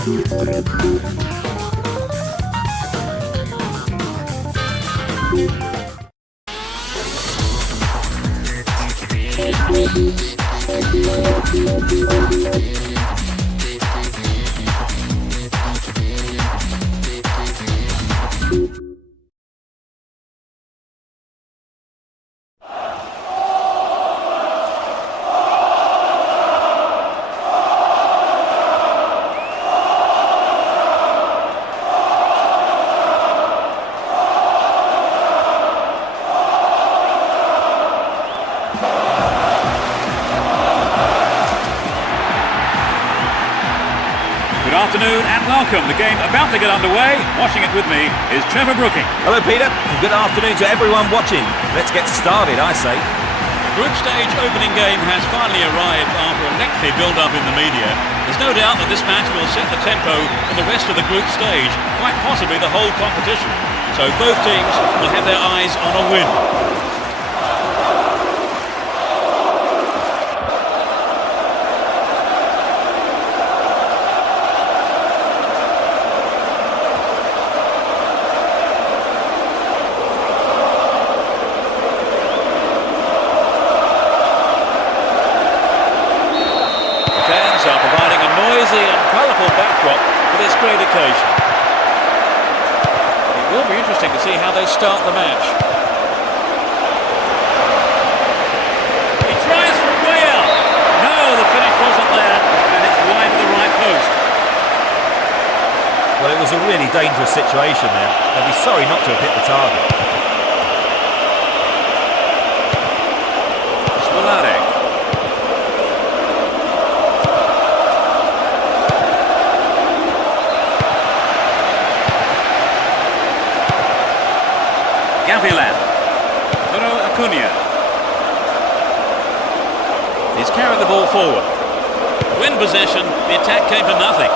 Good afternoon and welcome. The game about to get underway. Watching it with me is Trevor Brooking. Hello Peter, good afternoon to everyone watching. Let's get started, I say. The group stage opening game has finally arrived after a lengthy build-up in the media. There's no doubt that this match will set the tempo for the rest of the group stage, quite possibly the whole competition. So both teams will have their eyes on a win. Are providing a noisy and colourful backdrop for this great occasion. It will be interesting to see how they start the match. He tries from way out. No, the finish wasn't there, and it's wide of the right post. Well, it was a really dangerous situation there. They'll be sorry not to have hit the target. Smolarek. Gavilan. Acuna. He's carried the ball forward. Win possession, the attack came to nothing.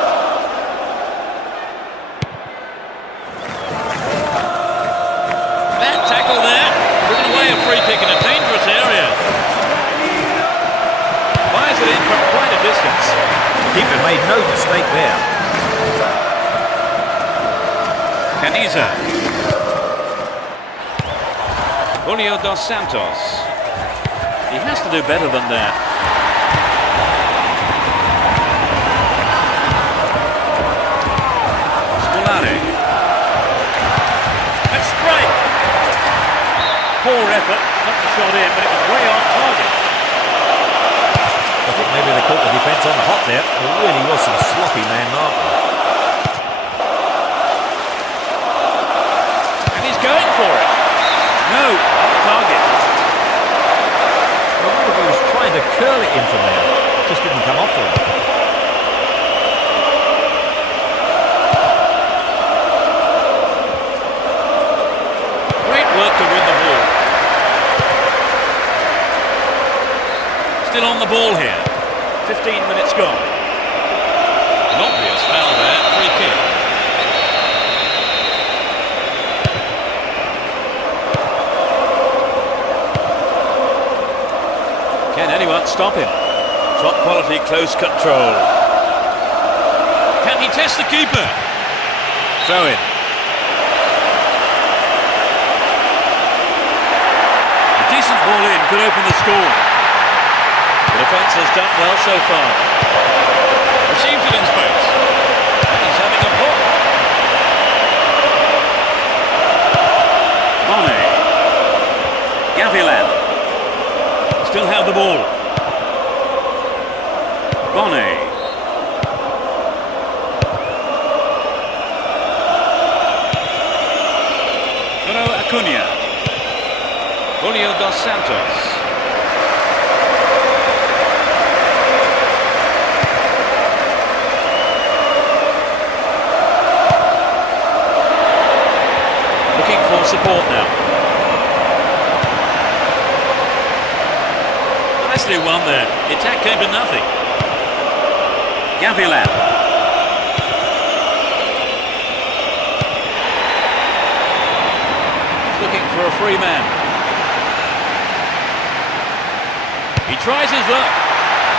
Bad tackle there, driven away a free kick in a dangerous area. Fires it in from quite a distance. The keeper made no mistake there. Caniza. Julio dos Santos. He has to do better than that. Smolarek. Let's strike. Poor effort. Got the shot in, but it was way off target. I think maybe they caught the defence on the hop there. There really was some sloppy man marking. And he's going for it. No, target. I wonder if he was trying to curl it in from there. It just didn't come off for him. Great work to win the ball. Still on the ball here. 15 minutes gone. An obvious foul there, free kick. Can anyone stop him? Top quality, close control. Can he test the keeper? Throw in. A decent ball in could open the score. The defence has done well so far. Receives it in space. And he's having a pop. Bonnet. Gavilan. Still have the ball. Bonnet. Acuna. Julio dos Santos. Looking for support now. Nicely won there. The attack came to nothing. Gavilan. Looking for a free man. He tries his luck.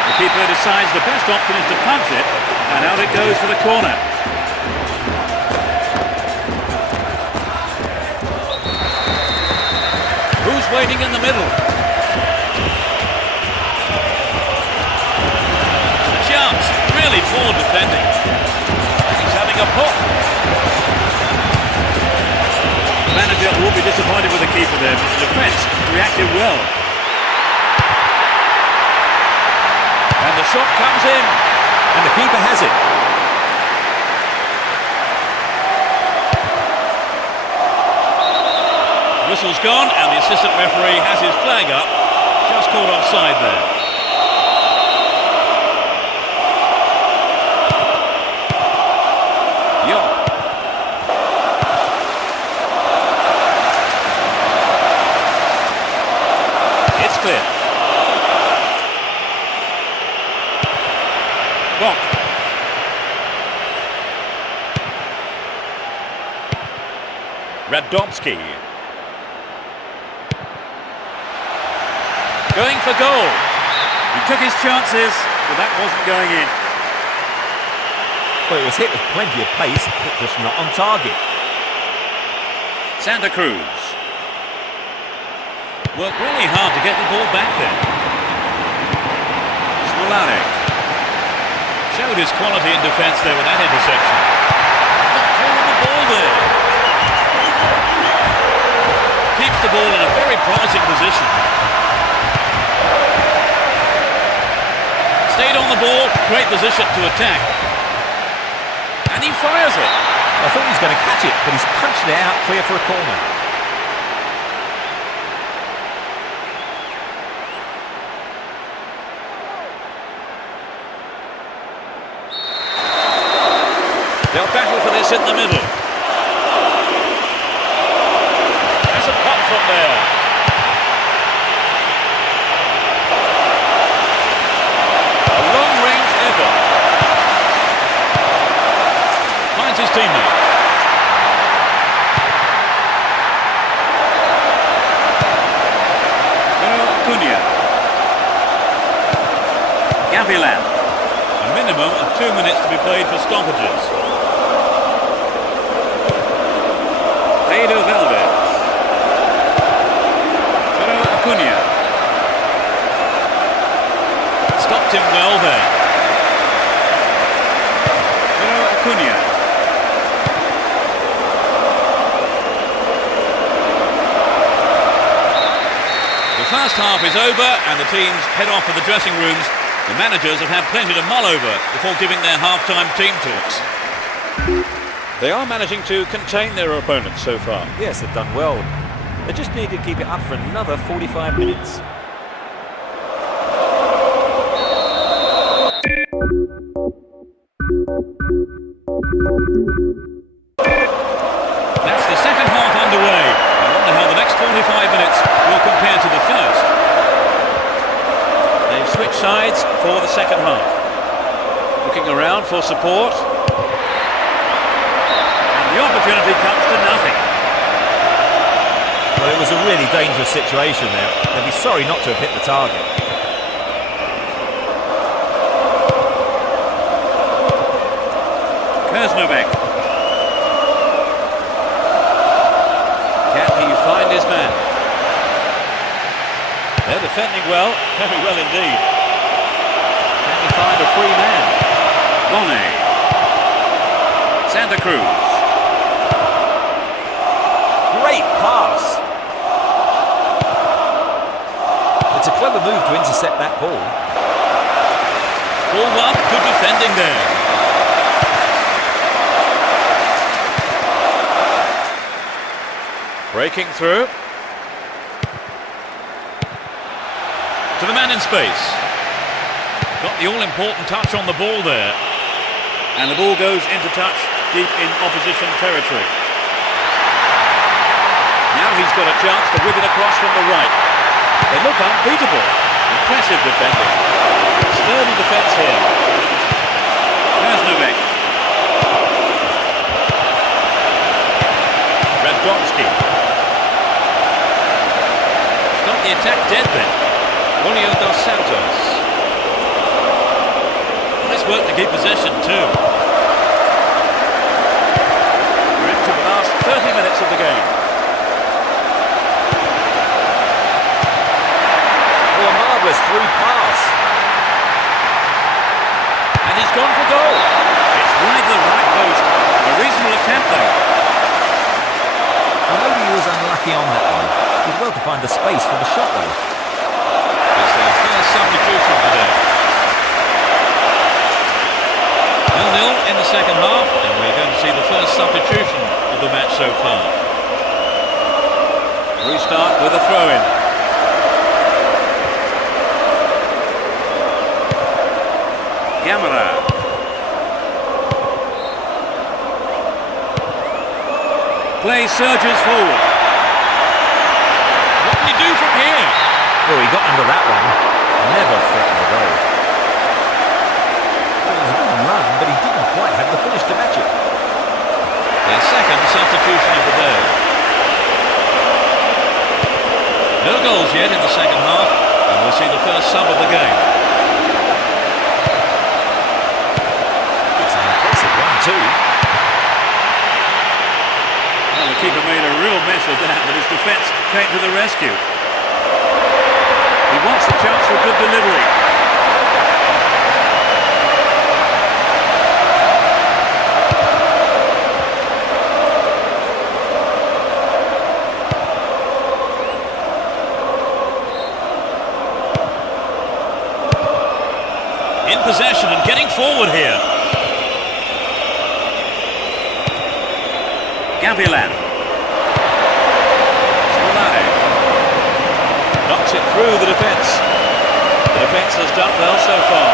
The keeper decides the best option is to punch it, And out it goes for the corner. Who's waiting in the middle? A chance. Really poor defending. And he's having a pop. The manager will be disappointed with the keeper there, but the defence reacted well. And the shot comes in. And the keeper has it. Whistle's gone, and the assistant referee has his flag up. Just caught offside there. Young. It's clear. Bok. Radomski. Going for goal. He took his chances, but that wasn't going in. Well, it was hit with plenty of pace, but just not on target. Santa Cruz. Worked really hard to get the ball back there. Smolarek. Showed his quality in defence there with that interception. Got hold of the ball there. Keeps the ball in a very promising position. Stayed on the ball, great position to attack. And he fires it. I thought he was going to catch it, but he's punched it out clear for a corner. They'll battle for this in the middle. There's a pop from there. A long-range effort. Finds his teammate. Cunha. Gavilan. A minimum of 2 minutes to be played for stoppages. Pedro Valdez. Cunha. Stopped him well there. Cunha. The first half is over and the teams head off for the dressing rooms. The managers have had plenty to mull over before giving their half-time team talks. They are managing to contain their opponents so far. Yes, they've done well. They just need to keep it up for another 45 minutes. That's the second half underway. I wonder how the next 45 minutes will compare to the first. They've switched sides for the second half. Looking around for support. And the opportunity comes to nothing. Well, it was a really dangerous situation there. They'd be sorry not to have hit the target. Kersnovek. Can he find his man? They're defending well, very well indeed. Can he find a free man? Bonnet. Santa Cruz. Great pass! It's a clever move to intercept that ball. Ball up, good defending there. Breaking through. To the man in space. Got the all-important touch on the ball there. And the ball goes into touch deep in opposition territory. Now he's got a chance to whip it across from the right. They look unbeatable. Impressive defending. Sturdy defence here. Kersnovek. Radomski. Stop the attack dead then. Julio dos Santos. Nice work to keep possession too. We're into the last 30 minutes of the game. Well, a marvellous through pass. And he's gone for goal. It's wide to the right post. A reasonable attempt though. Well, maybe he was unlucky on that one. He did well to find the space for the shot though. It's their first substitution today. 0-0 in the second half, and we're going to see the first substitution of the match so far. Restart with a throw-in. Camera. Play surges forward. What can he do from here? Oh, he got under that one. Never threatened the goal. Well, it was a good run, but he didn't quite have the finish to match it. Their second substitution of the day. No goals yet in the second half, and we'll see the first sub of the game. It's an impressive one too. Well, the keeper made a real mess of that, but his defence came to the rescue. He wants a chance for a good delivery. In possession and getting forward here. Gavilan. Knocks it through the defence. The defence has done well so far.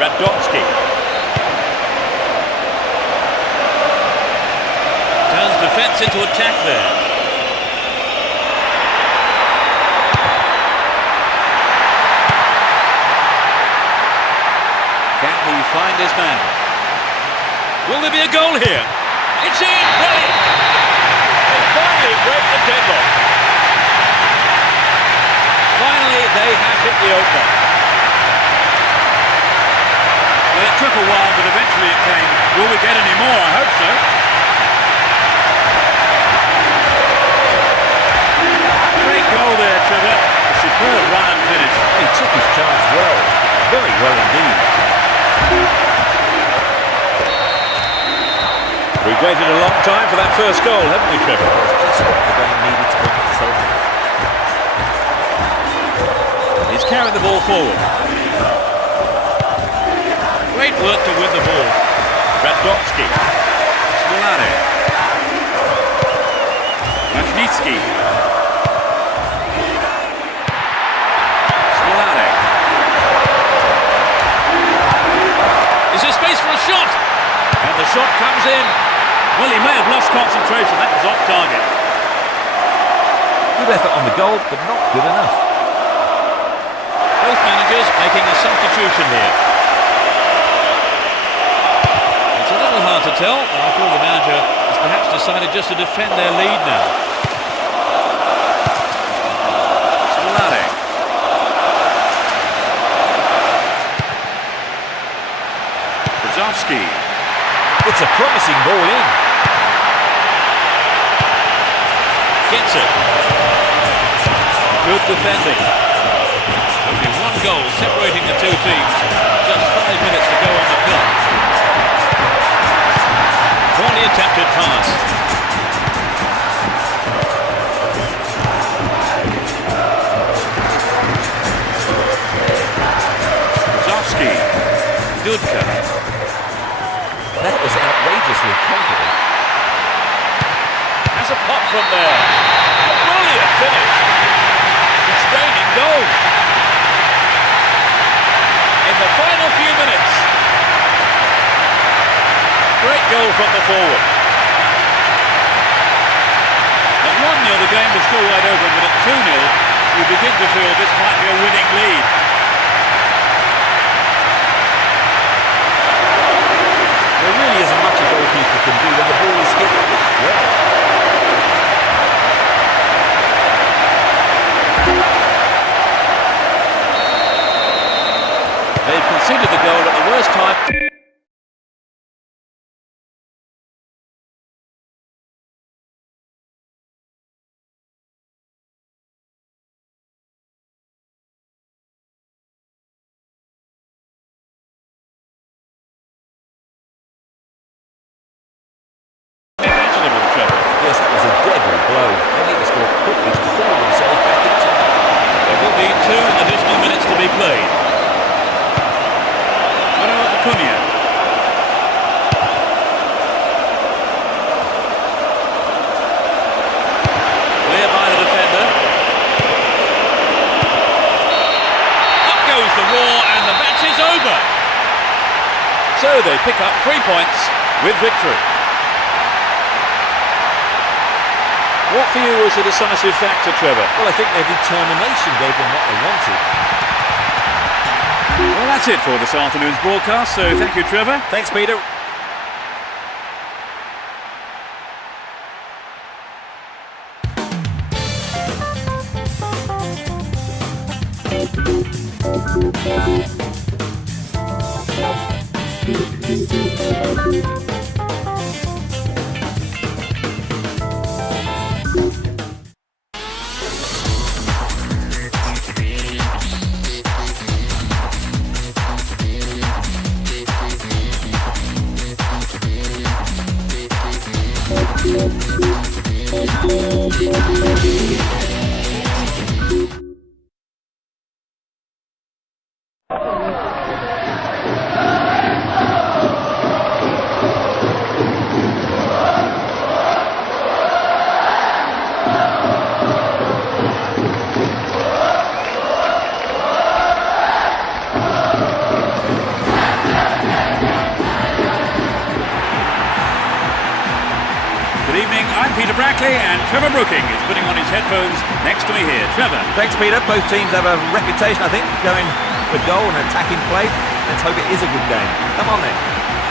Radotsky. Turns defence into attack there. Can he find his man? Will there be a goal here? It's in! Brilliant! They finally break the deadlock. Finally, they have hit the opener. Well, it took a while, but eventually it came. Will we get any more? I hope so. Great goal there, Trevor. A superb run and finish. He took his chance well. Very well indeed. We've waited a long time for that first goal, haven't we, Trevor? Just what the game needed to bring it to life. He's carried the ball forward. Great work to win the ball. Radotsky. Smolare. Majnitsky. Smolare. Is there space for a shot? And the shot comes in. Well, he may have lost concentration. That was off target. Good effort on the goal, but not good enough. Both managers making a substitution here. It's a little hard to tell. I feel the manager has perhaps decided just to defend their lead now. Smolare. Kozovsky. It's a promising ball in. Gets it. Good defending. Only one goal separating the two teams. Just 5 minutes to go on the clock. Poorly attempted pass. Kozovsky. Dudka. That was outrageously confident. Has a pop from there. A brilliant finish. It's raining goals. In the final few minutes. Great goal from the forward. At 1-0 the game was still wide open, but at 2-0 you begin to feel this might be a winning lead. There really isn't much a goalkeeper can do when the ball is hit well. they pick up 3 points with victory. What for you was the decisive factor, Trevor? Well, I think their determination gave them what they wanted. Well, that's it for this afternoon's broadcast, so thank you, Trevor. Thanks, Peter. And Trevor Brooking is putting on his headphones next to me here. Trevor. Thanks, Peter. Both teams have a reputation, I think, going for goal and attacking play. Let's hope it is a good game. Come on then.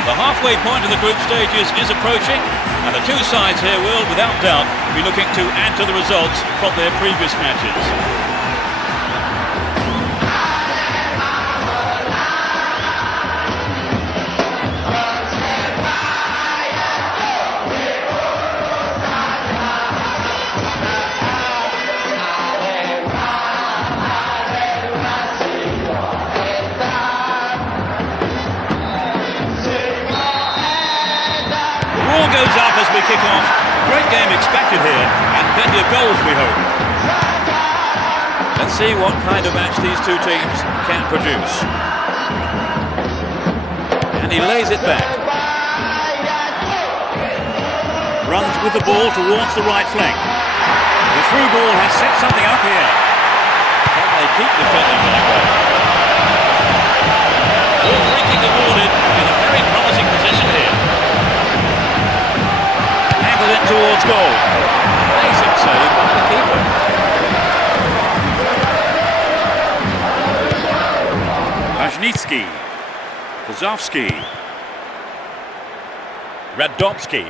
The halfway point of the group stages is approaching, and the two sides here will, without doubt, be looking to add to the results from their previous matches. Goes up as we kick off. Great game expected here, and plenty of goals, we hope. Let's see what kind of match these two teams can produce. And he lays it back. Runs with the ball towards the right flank. The through ball has set something up here. Can they keep defending that way? All free kick awarded in a very promising position here. It towards goal. Amazing save by the keeper. Ważnicki. Kozowski. Radomski.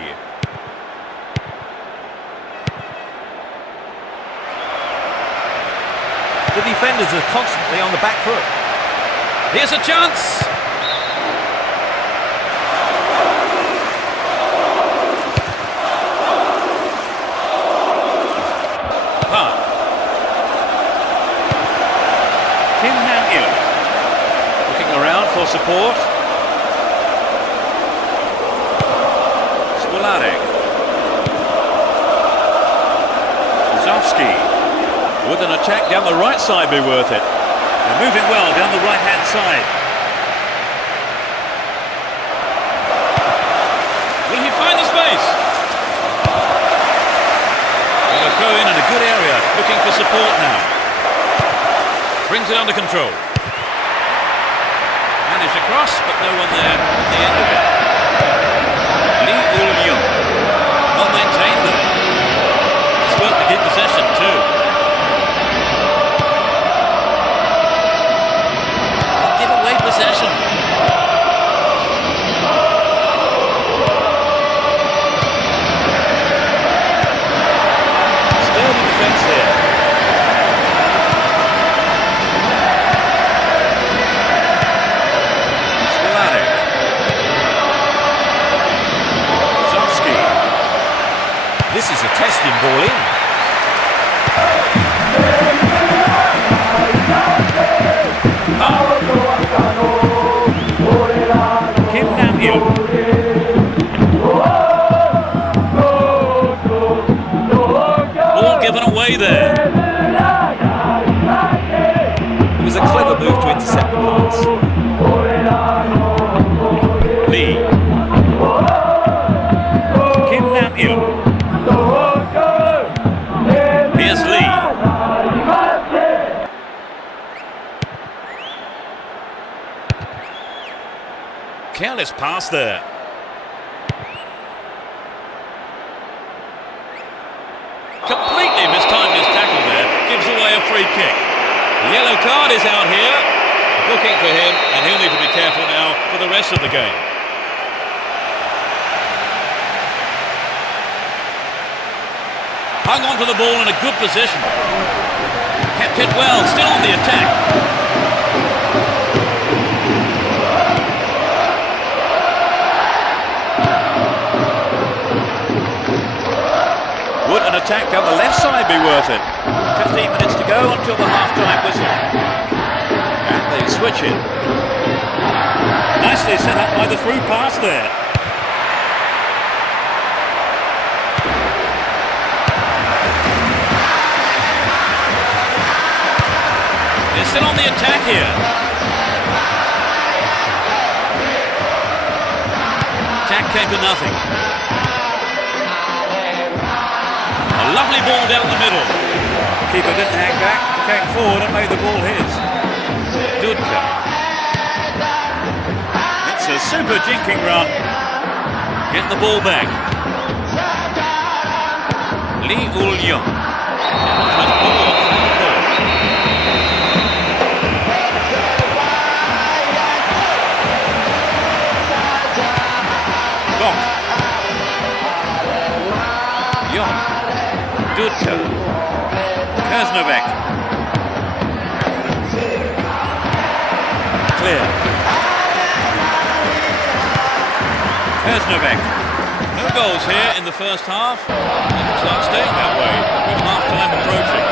The defenders are constantly on the back foot. Here's a chance. For support. Smolarek. Kozowski. Would an attack down the right side be worth it? They're moving well down the right-hand side. Will he find the space? Well, a throw in a good area, looking for support now. Brings it under control. Managed across, but no one there at the end of it. Lee Ul-Young. Well maintained there. It's worked to keep possession too. They give away possession. Sturdy defence here. This is a testing ball in. Kim Nam-il. Ball given away there. It was a clever move to intercept the pass. Lee. Kim Nam-il. Here's Lee. Careless pass there. Completely mistimed his tackle there. Gives away a free kick. The yellow card is out here. Booking for him, and he'll need to be careful now for the rest of the game. Hung on to the ball in a good position. Kept it well, still on the attack. Would an attack down the left side be worth it? 15 minutes to go until the half-time whistle. And they switch it. Nicely set up by the through pass there. They're still on the attack here. Attack came to nothing. A lovely ball down the middle. The keeper didn't hang back, came forward and made the ball his. Dudka. It's a super jinking run. Get the ball back. Lee Ul-Yong. Dudka. Kersnovek. Clear. Kersnovek. No goals here in the first half. It looks like staying that way with half-time approaching.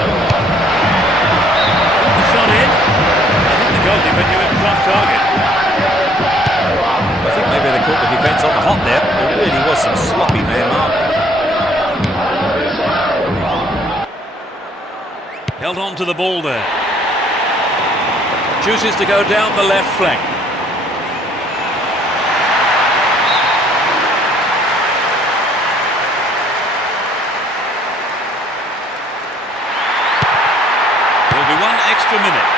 Got the shot in. I think the goalkeeper knew it was off target. I think maybe they caught the defence on the hop there. There really was some sloppy man marking. Held on to the ball there. Chooses to go down the left flank. There'll be one extra minute.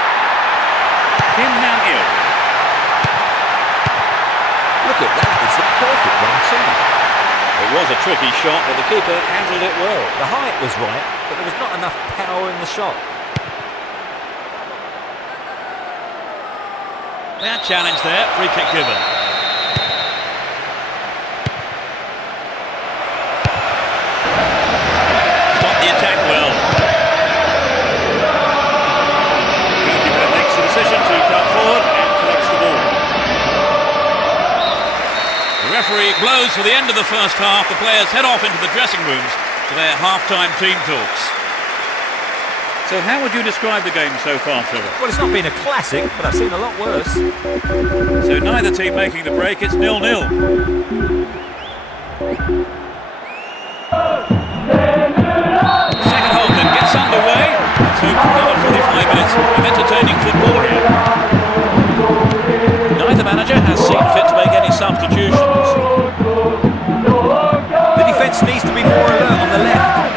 Kim Nam-il. Look at that, it's the perfect one too. It was a tricky shot, but the keeper handled it well. The height was right, but there was not enough power in the shot. That challenge there, free kick given. Stop the attack well. Goalkeeper makes the decision to come forward and collects the ball. The referee blows for the end of the first half. The players head off into the dressing rooms for their half-time team talks. So how would you describe the game so far, Trevor? Well, it's not been a classic, but I've seen a lot worse. So neither team making the break, it's 0-0. Second half then gets underway. So another 45 minutes of entertaining football here. Neither manager has seen fit to make any substitutions. The defence needs to be more alert on the left.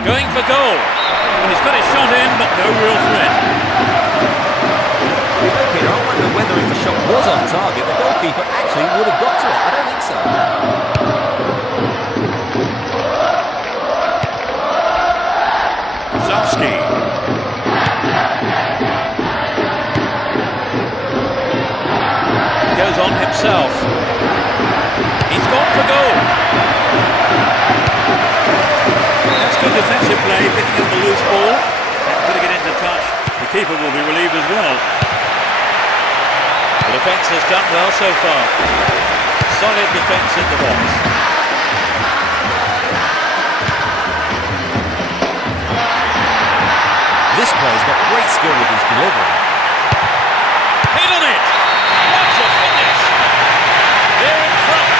Going for goal. And he's got his shot in, but no real threat. Peter, I wonder whether if the shot was on target, the goalkeeper actually would have got to it. I don't think so. Zowski. He goes on himself. He's gone for goal. That's good defensive play, picking up the loose ball and putting it into touch. The keeper will be relieved as well. The defence has done well so far. Solid defence in the box. This player's got great skill with his delivery. Hit on it! What's a finish! They're in front.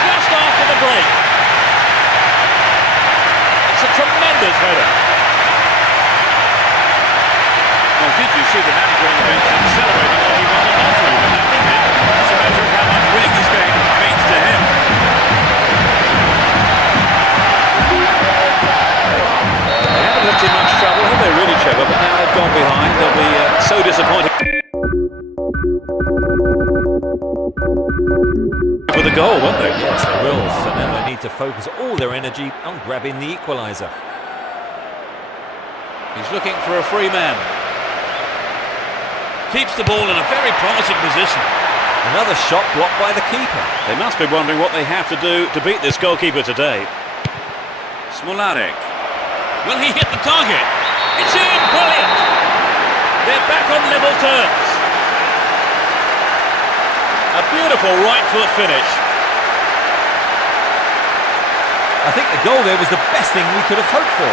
Just after the break. It's a tremendous header. Well, did you see the manager on the bench celebrating like he won the lottery when that went in? It's a measure of how much winning this game means to him. They haven't looked in much trouble, have they really, Trevor? But now they've gone behind, they'll be so disappointed. with a goal, won't they? Yes, they will. So now they need to focus all their energy on grabbing the equaliser. He's looking for a free man. Keeps the ball in a very promising position. Another shot blocked by the keeper. They must be wondering what they have to do to beat this goalkeeper today. Smolarek. Will he hit the target? It's in! Brilliant! They're back on level terms. A beautiful right foot finish. I think the goal there was the best thing we could have hoped for,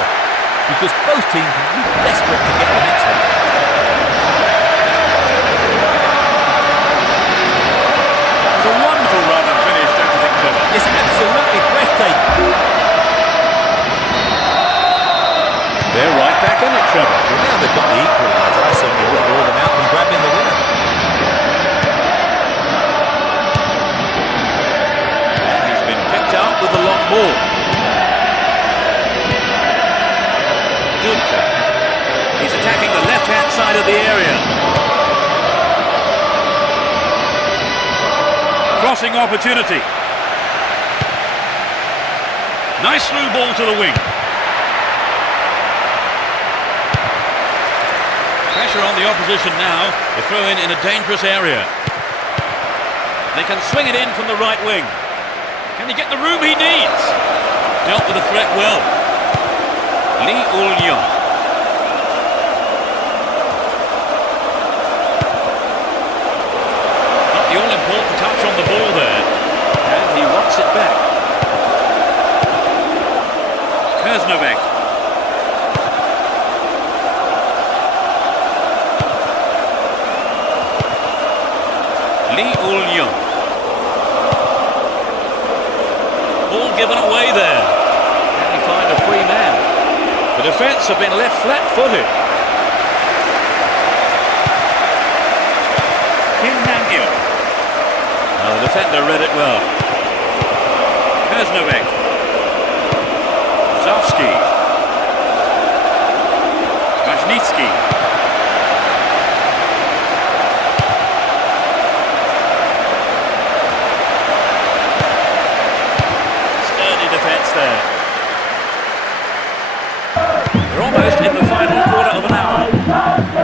because both teams were desperate to get the next one. That was a wonderful run and finish, don't you think, Trevor? It's absolutely breathtaking. They're right back in it, Trevor. Well, now they've got the equaliser, I certainly would rule them out from grabbing the winner. And he's been picked up with the long ball. Dudka. He's attacking the left-hand side of the area. Crossing opportunity. Nice through ball to the wing. Pressure on the opposition now. They throw in a dangerous area. They can swing it in from the right wing. Can he get the room he needs? Dealt with the threat well. Lee Ul-Yong. Got the all-important touch on the ball there. And he wants it back. Kurznovek. Lee Ul-Yong. Ball given away there. Can he find a free man? The defence have been left flat-footed. Kim Nam-il. The defender read it well. Kurznovek. Zovsky. Vajnitsky. Sturdy defence there. They're almost in the final quarter of an hour.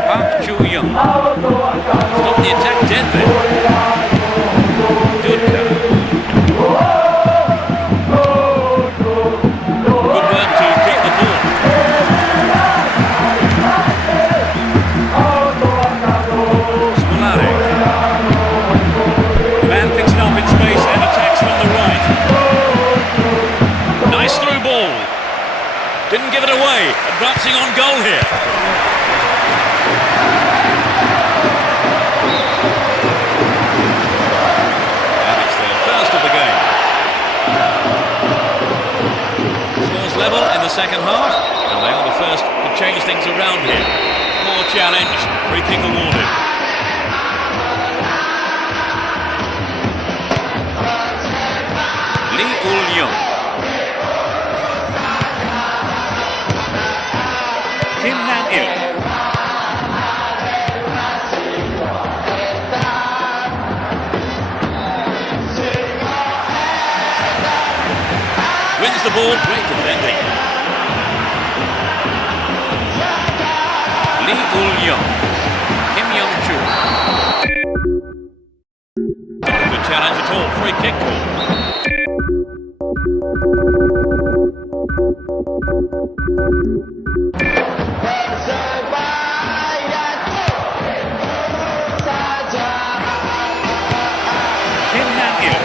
Park Chu-young. Stop the attack dead there. Dudka. Good work to keep the ball. Smolarek. The man picks it up in space and attacks from the right. Nice through ball. Didn't give it away. Advancing on goal here. And it's their first of the game. Scores level in the second half, and they are the first to change things around here. More challenge. Free kick awarded. Lee Ul-Yong. Kim Nam-il. Wins the ball, great defending. Lee Ul-Yong. Kim Young-chul. Not a good challenge at all, free kick call. Kim Nam-il.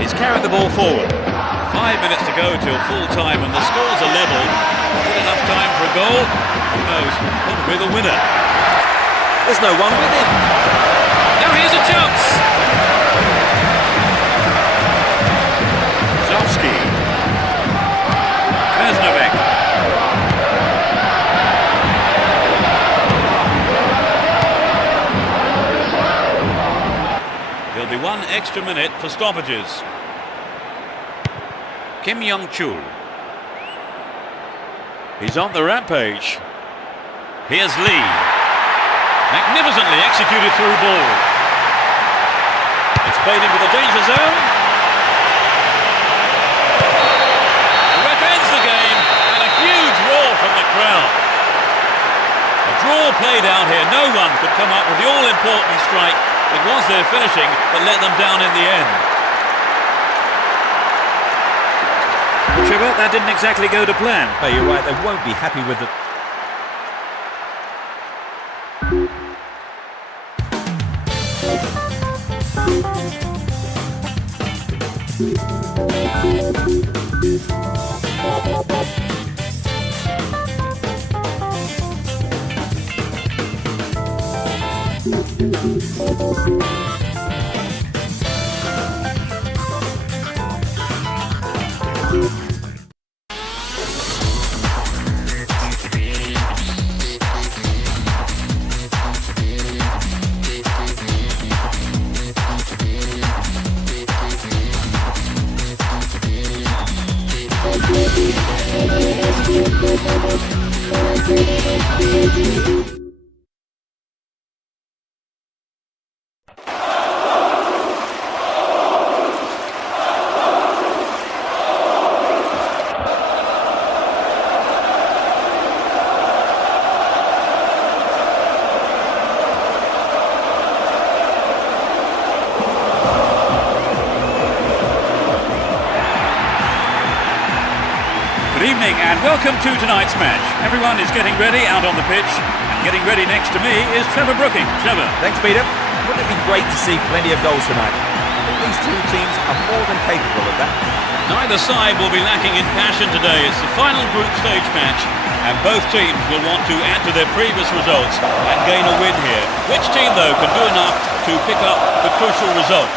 He's carried the ball forward. 5 minutes to go till full time and the scores are level. Still enough time for a goal. Who knows? What will be the winner? There's no one with him. Now here's a chance. Zovsky. Kurznovek. There'll be one extra minute for stoppages. Kim Young-chul. He's on the rampage. Here's Lee. Next Magnificently executed through ball. It's played into the danger zone. The ref ends the game, and a huge roar from the crowd. A draw played out here. No one could come up with the all-important strike. It was their finishing that let them down in the end. Trevor, that didn't exactly go to plan. No, you're right, they won't be happy with it. Good evening and welcome to tonight's match. Everyone is getting ready out on the pitch, and getting ready next to me is Trevor Brooking. Trevor. Thanks, Peter. Wouldn't it be great to see plenty of goals tonight? I think these two teams are more than capable of that. Neither side will be lacking in passion today. It's the final group stage match, and both teams will want to add to their previous results and gain a win here. Which team, though, can do enough to pick up the crucial result?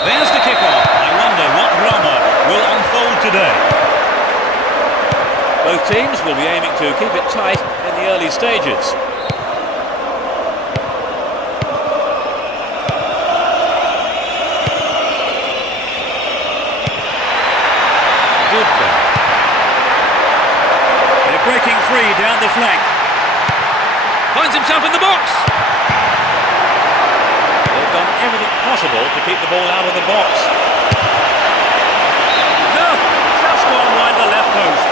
There's the kick-off. I wonder what drama will unfold today. Both teams will be aiming to keep it tight in the early stages. They're breaking free down the flank. Finds himself in the box. They've done everything possible to keep the ball out of the box. No, just gone wide the left post.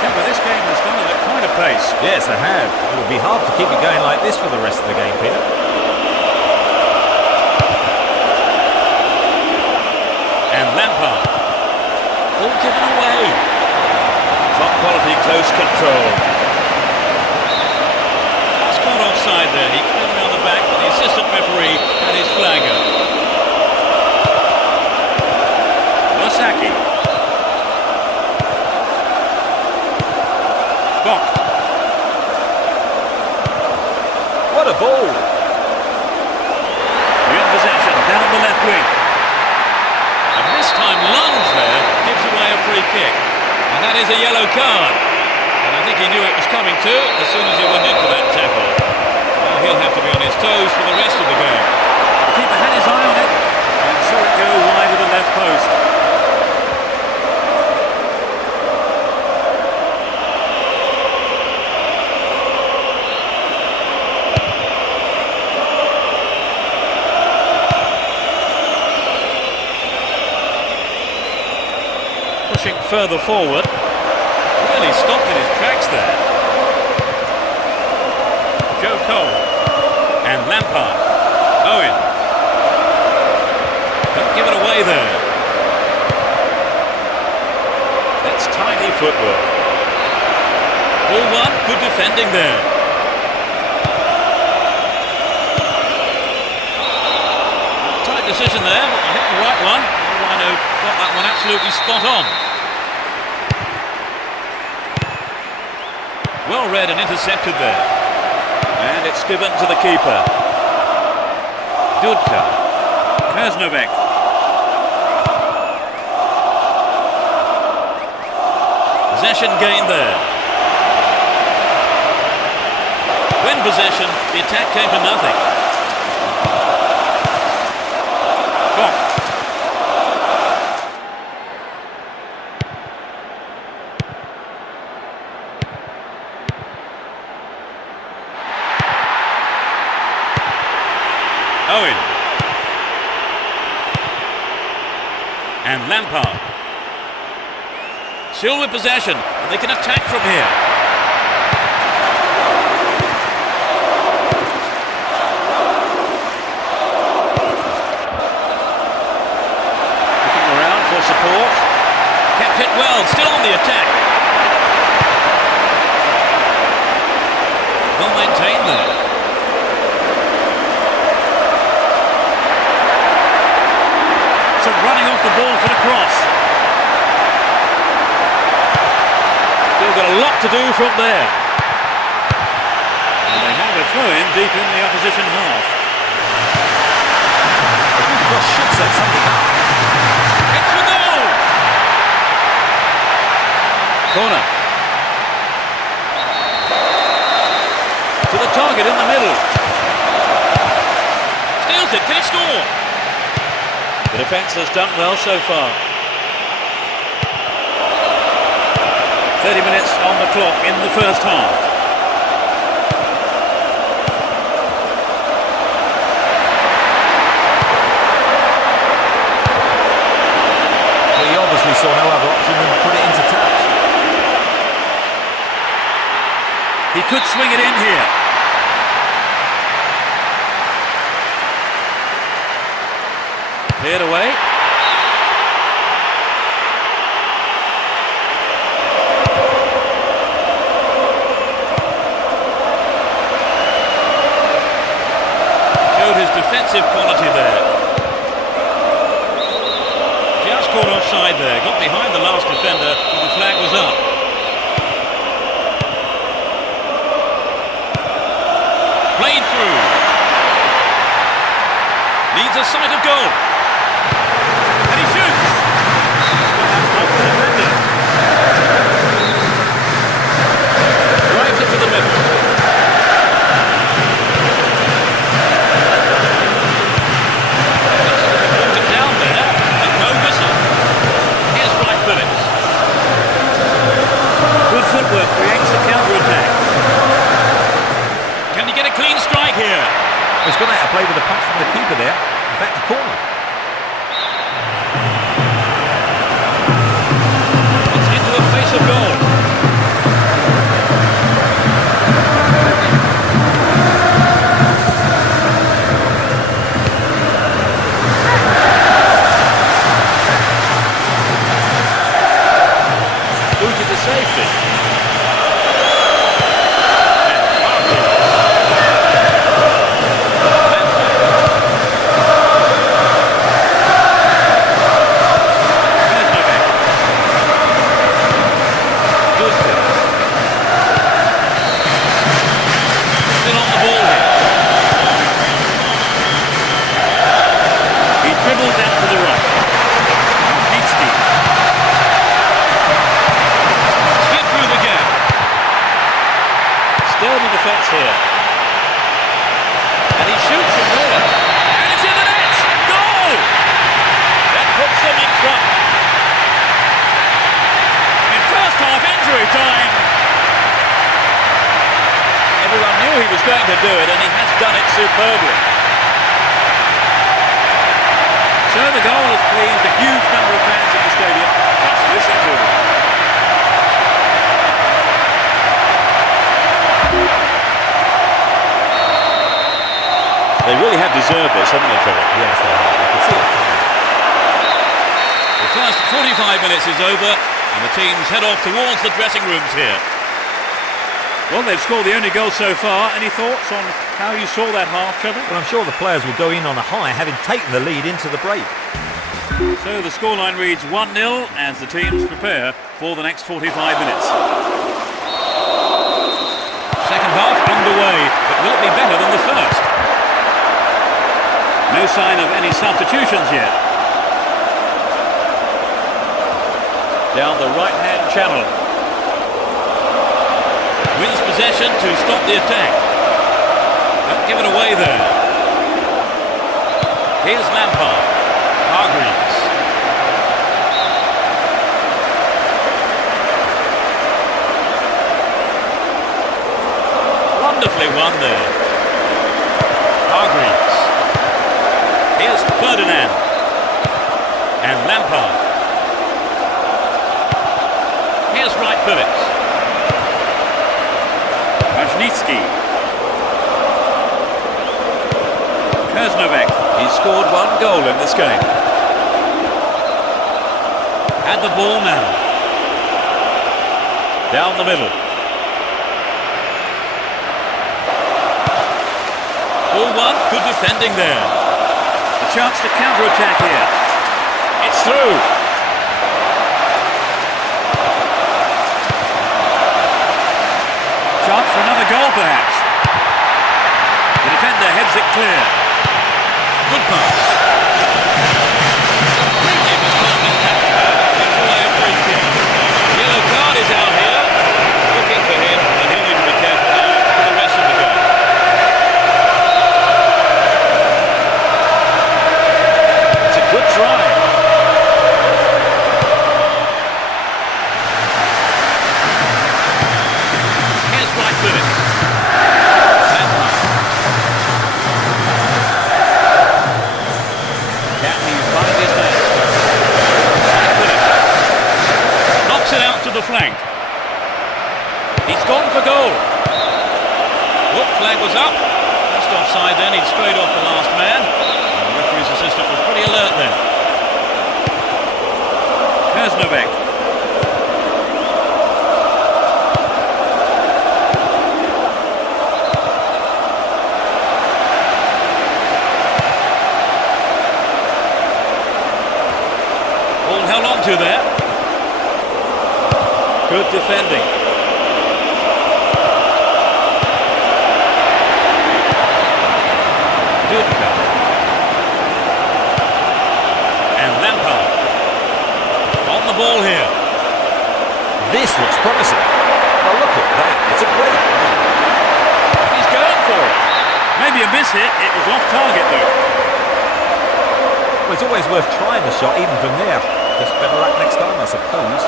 Trevor, this game has gone at quite a pace. Yes, they have. It will be hard to keep it going like this for the rest of the game, Peter. And Lampard. All given away. Top quality close control. That's caught offside there. He came around the back, but the assistant referee had his flag up. Lasaki. Bok. What a ball! In possession, down the left wing. And this time lunge there gives away a free kick. And that is a yellow card. And I think he knew it was coming too as soon as he went into that tackle. Now he'll have to be on his toes for the rest of the game. The keeper had his eye on it and saw it go wide of the left post. Pushing further forward. Really stopped in his tracks there. Joe Cole. And Lampard. Owen. Don't give it away there. That's tidy footwork. Ball one, good defending there. Tight decision there, but I think the right one. Rhino got that one absolutely spot on. Well read and intercepted there. And it's given to the keeper. Dudka. Kaznovek. Possession gained there. possession, the attack came to nothing. Box. Owen. And Lampard. Still with possession, and they can attack from here. Looking around for support. Kept it well, still on the attack. Well maintained there. So running off the ball for the cross. Still got a lot to do from there. And they have a throw-in deep in the opposition half. A good cross should set something up. It's the goal! Corner. To the target in the middle. Steals it, can he score? The defence has done well so far. 30 minutes on the clock in the first half. He obviously saw no other option than put it into touch. He could swing it in here. Cleared away. Showed his defensive quality there. Just caught offside there. Got behind the last defender when the flag was up. Played through. Needs a sight of goal. And he shoots! Off the defender. Drives it to the middle. Looks as if he brought it down there, and no whistle. Here's Wright Phillips. Good footwork creates the counter-attack. Can he get a clean strike here? He's gone out to play with a punch from the keeper there. In fact, a corner. It's into the face of goal. Booted to safety. Defence here. And he shoots from there. And it's in the net! Goal! That puts them in front. In first half injury time. Everyone knew he was going to do it, and he has done it superbly. So the goal has pleased a huge number of fans in the stadium. Just listen to them. They really have deserved this, haven't they, Trevor? Yes, they have. You can see it. The first 45 minutes is over, and the teams head off towards the dressing rooms here. Well, they've scored the only goal so far. Any thoughts on how you saw that half, Trevor? Well, I'm sure the players will go in on a high, having taken the lead into the break. So the scoreline reads 1-0 as the teams prepare for the next 45 minutes. Second half underway, but will it be better than the first? No sign of any substitutions yet. Down the right-hand channel. Wins possession to stop the attack. Don't give it away there. Here's Lampard. Hargreaves. Wonderfully won there. Hargreaves. Here's Ferdinand. And Lampard. Here's Wright Phillips. Majnitsky. Kurznovek. He's scored one goal in this game. Had the ball now. Down the middle. Ball one, good defending there. A chance to counter-attack here. It's through. Chance for another goal perhaps. The defender heads it clear. Good pass. Goalkeeper's caught this tackle. Takes away a free kick. Yellow card is out here. Looking for him, and he'll need to be careful now for the rest of the game. It's a good try. Here's Wright Phillips. Can he find his man? Wright Phillips. Knocks it out to the flank. He's gone for goal. Look, flag was up. Just offside then, he'd straight off the last man. And the referee's assistant was pretty alert then. Kurznovek. Ball held on to there. Good defending. Dudka. And Lampard. On the ball here. This looks promising. Oh, look at that. It's a great run. He's going for it. Maybe a miss hit. It was off target though. Well, it's always worth trying the shot, even from there. Just better luck next time, I suppose.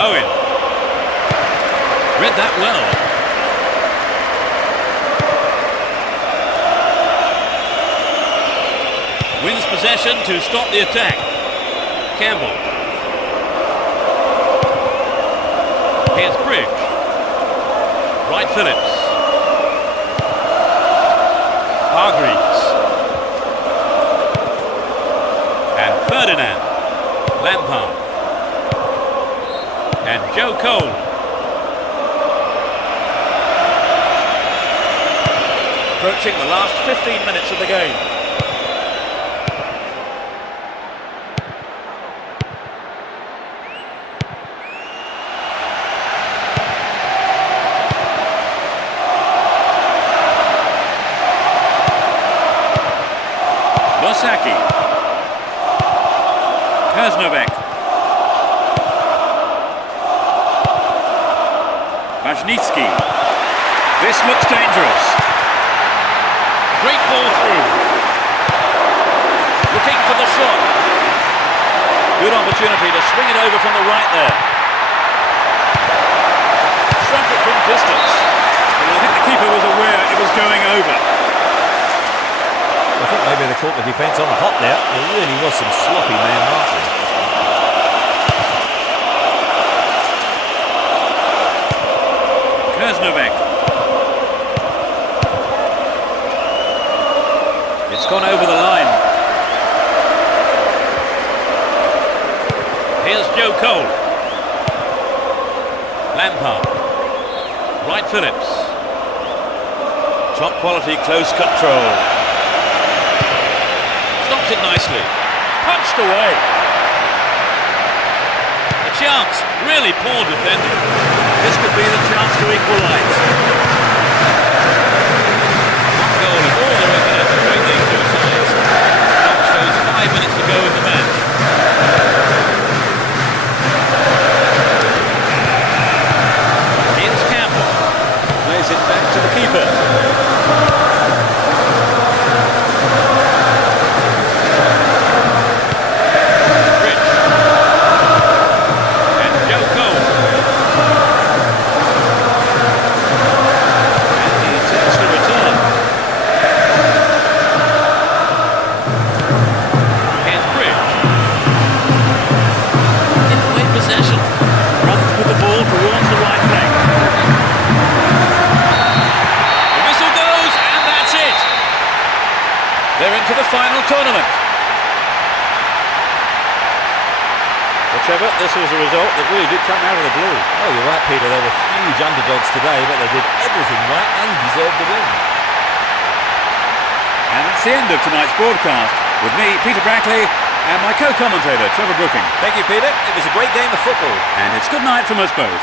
Owen. Read that well. Wins possession to stop the attack. Campbell. Here's Bridge. Wright Phillips. Hargreaves. And Ferdinand. Lampard. And Joe Cole. Approaching the last 15 minutes of the game. Losaki. Kurznovek. Majnitsky. This looks dangerous. Great ball through. Looking for the shot. Good opportunity to swing it over from the right there. Struck it from distance. Well, I think the keeper was aware it was going over. I think maybe they caught the defence on the hop there. There really was some sloppy man marking. Kurznovek. It's gone over the line. Here's Joe Cole. Lampard. Wright Phillips. Top quality close control. Stops it nicely. Punched away. A chance. Really poor defending. This could be the chance to equalise. One goal is all there is in it between these two sides. Clock shows 5 minutes to go in the match. tournament. Whichever, this was a result that really did come out of the blue. Oh, you're right, Peter. They were huge underdogs today, but they did everything right and deserved the win. And that's the end of tonight's broadcast. With me, Peter Brackley, and my co-commentator, Trevor Brooking. Thank you, Peter. It was a great game of football. And it's good night from us both.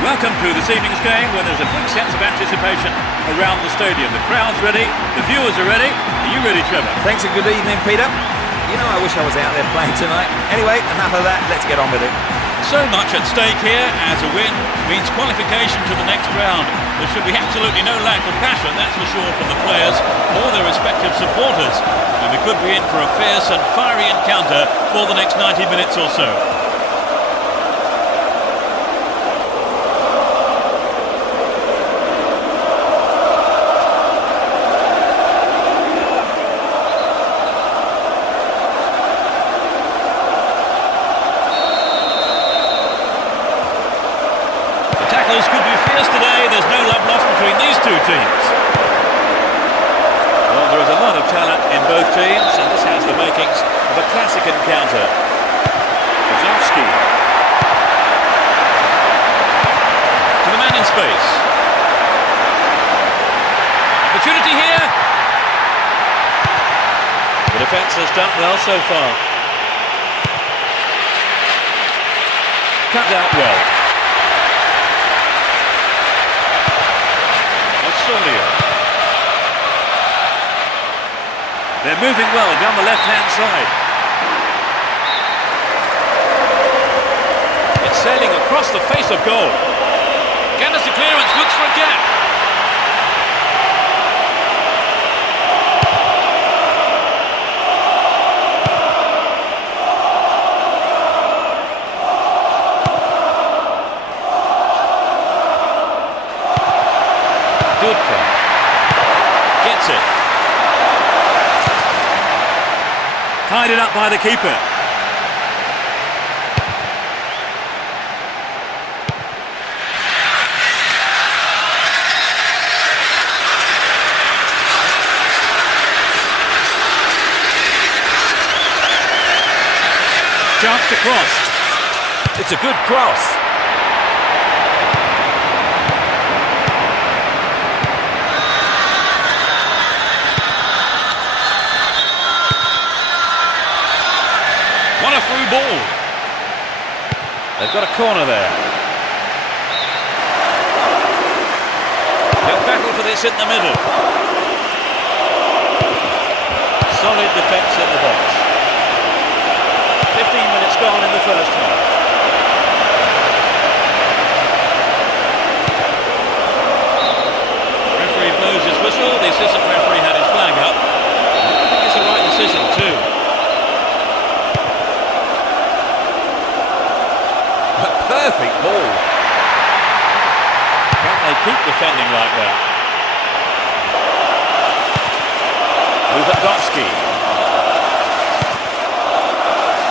Welcome to this evening's game, where there's a big sense of anticipation around the stadium. The crowd's ready, the viewers are ready. Are you ready, Trevor? Thanks and good evening, Peter. You know, I wish I was out there playing tonight. Anyway, enough of that. Let's get on with it. So much at stake here, as a win means qualification to the next round. There should be absolutely no lack of passion, that's for sure, from the players or their respective supporters. And we could be in for a fierce and fiery encounter for the next 90 minutes or so. Could be fierce today. There's no love lost between these two teams. Well, there is a lot of talent in both teams, and this has the makings of a classic encounter. Kozowski to the man in space. Opportunity here. The defence has done well so far. Cut out well. They're moving well down the left-hand side. It's sailing across the face of goal. Gathers the clearance, looks for a gap. Good. Gets it. Tied it up by the keeper. Chance to cross. It's a good cross. What a through ball. They've got a corner there. They'll battle for this in the middle. Solid defence in the box. 15 minutes gone in the first half. Referee blows his whistle. The assistant referee had his flag up. I think it's the right decision too. A perfect ball. defending like that. Lewandowski.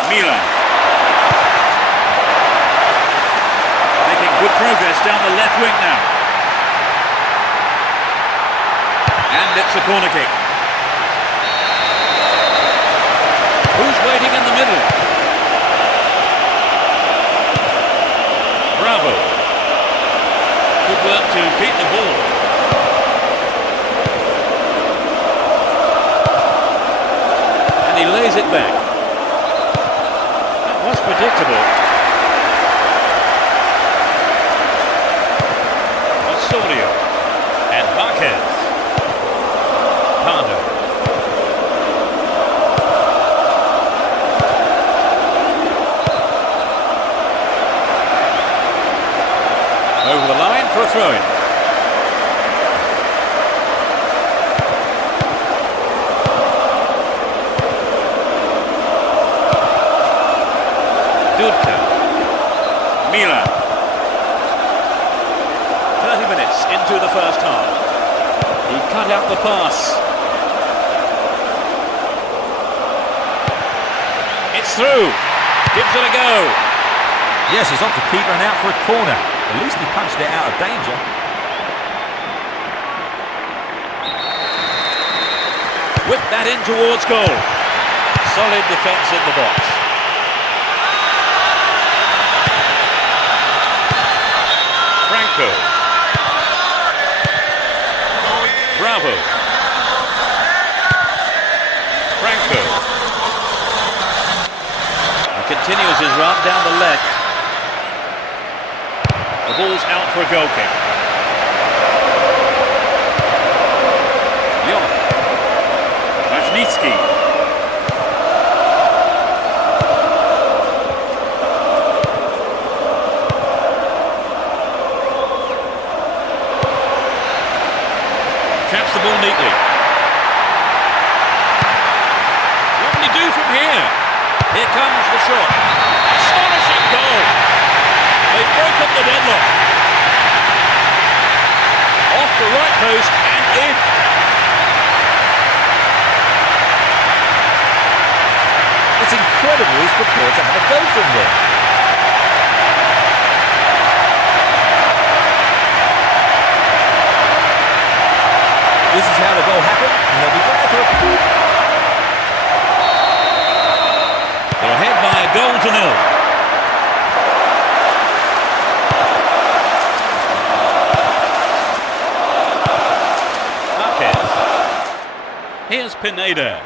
Milan. Making good progress down the left wing now. And it's a corner kick. Who's waiting in the middle? Bravo. Good work to keep the ball. And he lays it back. That was predictable. Osorio. And Marquez. Pardo. Over the line for a throw-in. Dudka. Milan. 30 minutes into the first half. He cut out the pass. It's through. Gives it a go. Yes, he's off the keeper and out for a corner. At least he punched it out of danger. Whip that in towards goal. Solid defence in the box. Franco. Bravo. Franco. He continues his run down the left. The ball's out for a goal kick. Lyon. Majnitsky. Traps the ball neatly. What can he do from here? Here comes the shot. Astonishing goal. They've broken the deadlock. Off the right post and in. It's incredible he's prepared to have a go from there. This is how the goal happened, and they'll be glad to report. They're ahead by a goal to nil. Marquez. Here's Pineda.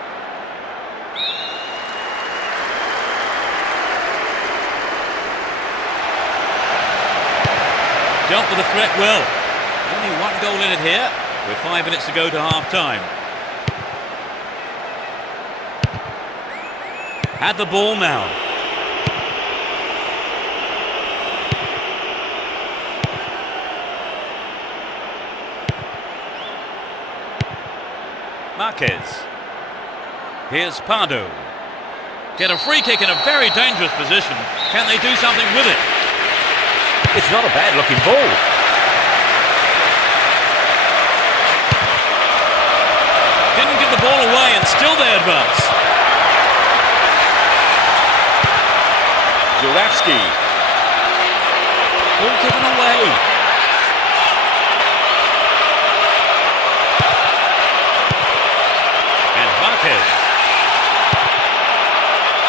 Dealt with the threat well. Only one goal in it here, with 5 minutes to go to half-time. Had the ball now. Marquez. Here's Pardo. Get a free kick in a very dangerous position. Can they do something with it? It's not a bad looking ball. Didn't give the ball away and still they advance. Zurawski. Ball given away. And Marquez.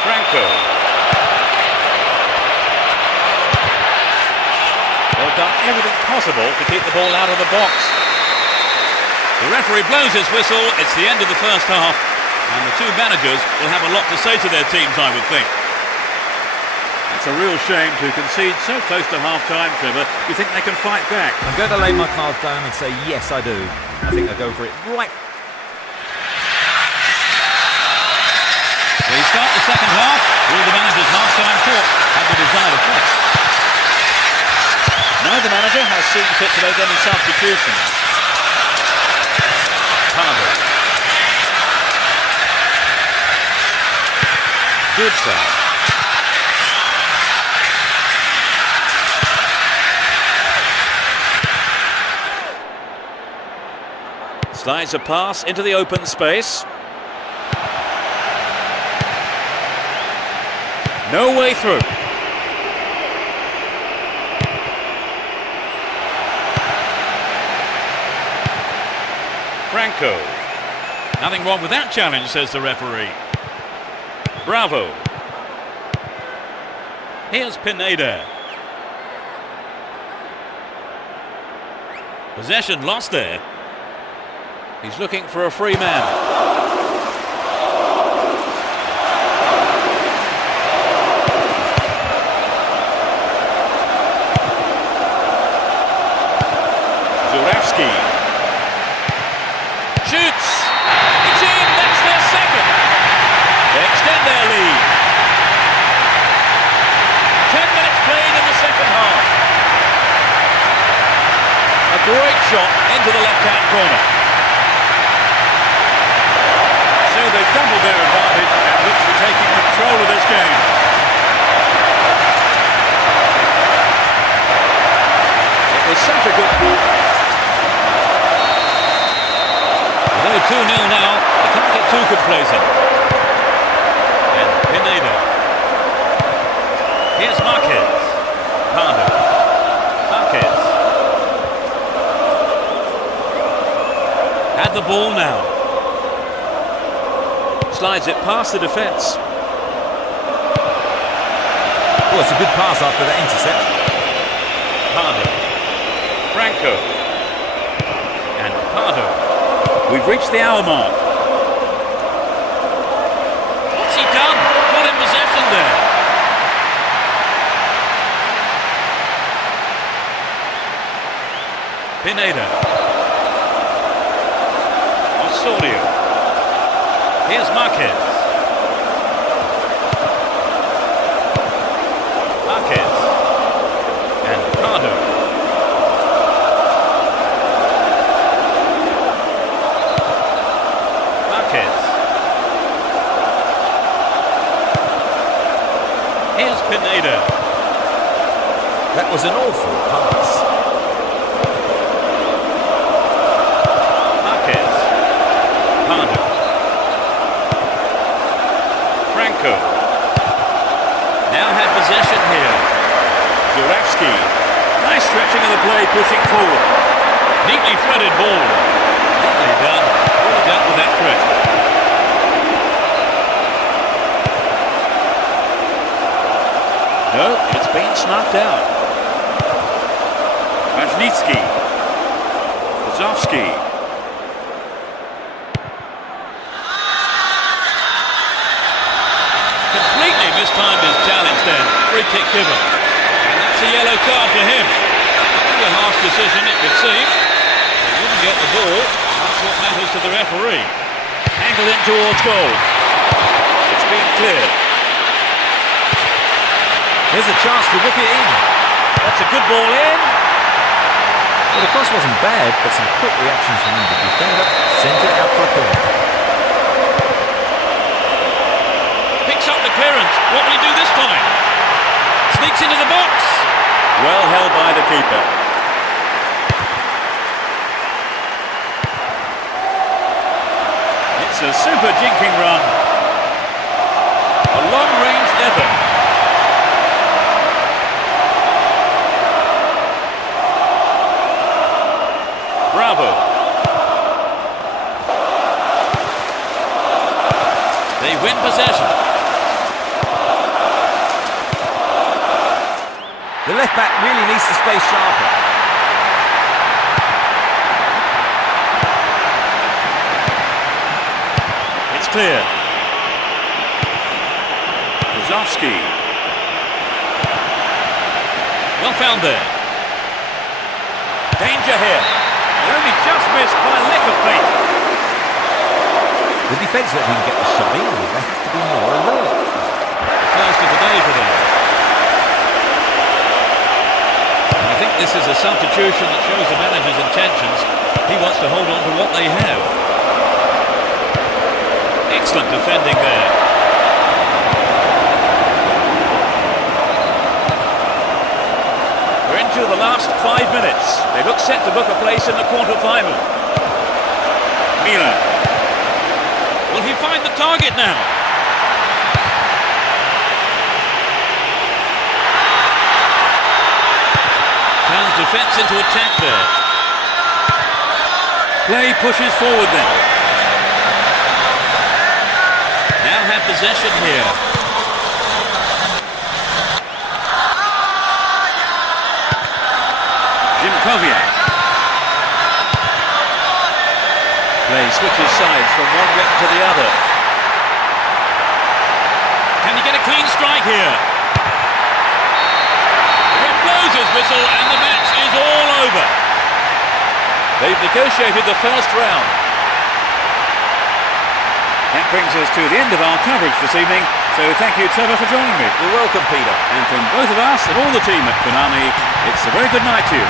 Franco. They've done everything possible to keep the ball out of the box. The referee blows his whistle. It's the end of the first half, and the two managers will have a lot to say to their teams, I would think. It's a real shame to concede so close to half-time, Trevor. You think they can fight back? I'm going to lay my cards down and say yes, I do. I think they'll go for it right. They start the second half. Will the manager's half-time talk have the desired effect? Neither manager has seen fit to make any substitutions. Pardo. Good try. Slides a pass into the open space. No way through. Franco. Nothing wrong with that challenge, says the referee. Bravo. Here's Pineda. Possession lost there. He's looking for a free man. Zurawski. Shoots. It's in. That's their second. They extend their lead. 10 minutes played in the second half. A great shot into the left-hand corner. So they've doubled their advantage and look to be taking control of this game. It was such a good ball. They're 2-0 now. They can't get too complacent. And Pineda. Here's Marquez. Pardo. Marquez. Had the ball now. Slides it past the defence. Oh, it's a good pass after that intercept. Pardo. Franco. And Pardo. We've reached the hour mark. What's he done? Got in possession there. Pineda. Osorio. Here's Marquez. Marquez. And Pardo. Marquez. Here's Pineda. That was an awful pass. Marquez. Pardo. Franco. Now had possession here. Zurawski. Nice stretching of the play, pushing forward. Neatly threaded ball. Neatly done. Well done with that threat. No, it's been snuffed out. Majnitsky. Kozovsky. Completely mistimed his challenge then. Free kick given. And that's a yellow card for him. A harsh decision, it would seem. He wouldn't get the ball. That's what matters to the referee. Angled in towards goal. It's been cleared. There's a chance to whip it in. That's a good ball in. Well, the cross wasn't bad, but some quick reactions from the defender sent it out for a corner. Picks up the clearance. What will he do this time? Sneaks into the box. Well held by the keeper. It's a super jinking run. A long-range effort. Bravo. They win possession. The left back really needs to stay sharper. It's clear. Kozovsky. Well found there. Danger here. They only just missed by a lick of paint. The defence let him get the shot in. They have to be more alert. First of the day for them. I think this is a substitution that shows the manager's intentions. He wants to hold on to what they have. Excellent defending there. We're into the last 5 minutes. They look set to book a place in the quarter-final. Miller. Will he find the target now? Turns defence into attack there. Play pushes forward then. Now have possession here. Jimkoviak. Play switches sides from one wing to the other. Can he get a clean strike here? The ref blows his whistle and the match is all over. They've negotiated the first round. That brings us to the end of our coverage this evening, so thank you, Trevor, for joining me. You're welcome, Peter. And from both of us and all the team at Konami, it's a very good night to you.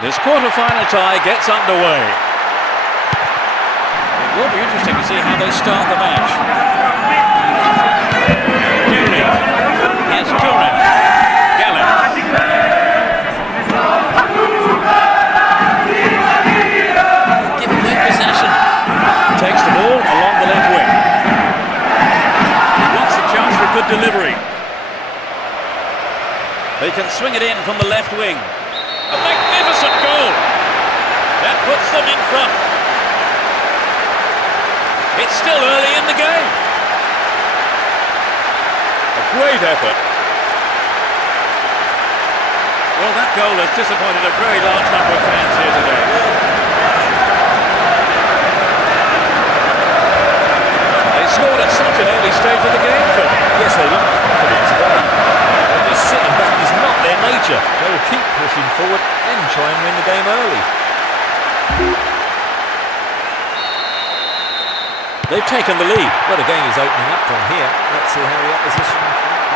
This quarter-final tie gets underway. It will be interesting to see how they start the match. Dooley. Here's Turan. Gallen. Given late possession. Takes the ball along the left wing. He wants a chance for a good delivery. They can swing it in from the left wing. A magnificent goal! That puts them in front. It's still early in the game. A great effort. Well, that goal has disappointed a very large number of fans here today. They scored at such an early stage of the game, Phil. Yes, they look confident today. But just sitting back is not their nature. They will keep pushing forward and try and win the game early. They've taken the lead. Well, the game is opening up from here. Let's see how the opposition fight back.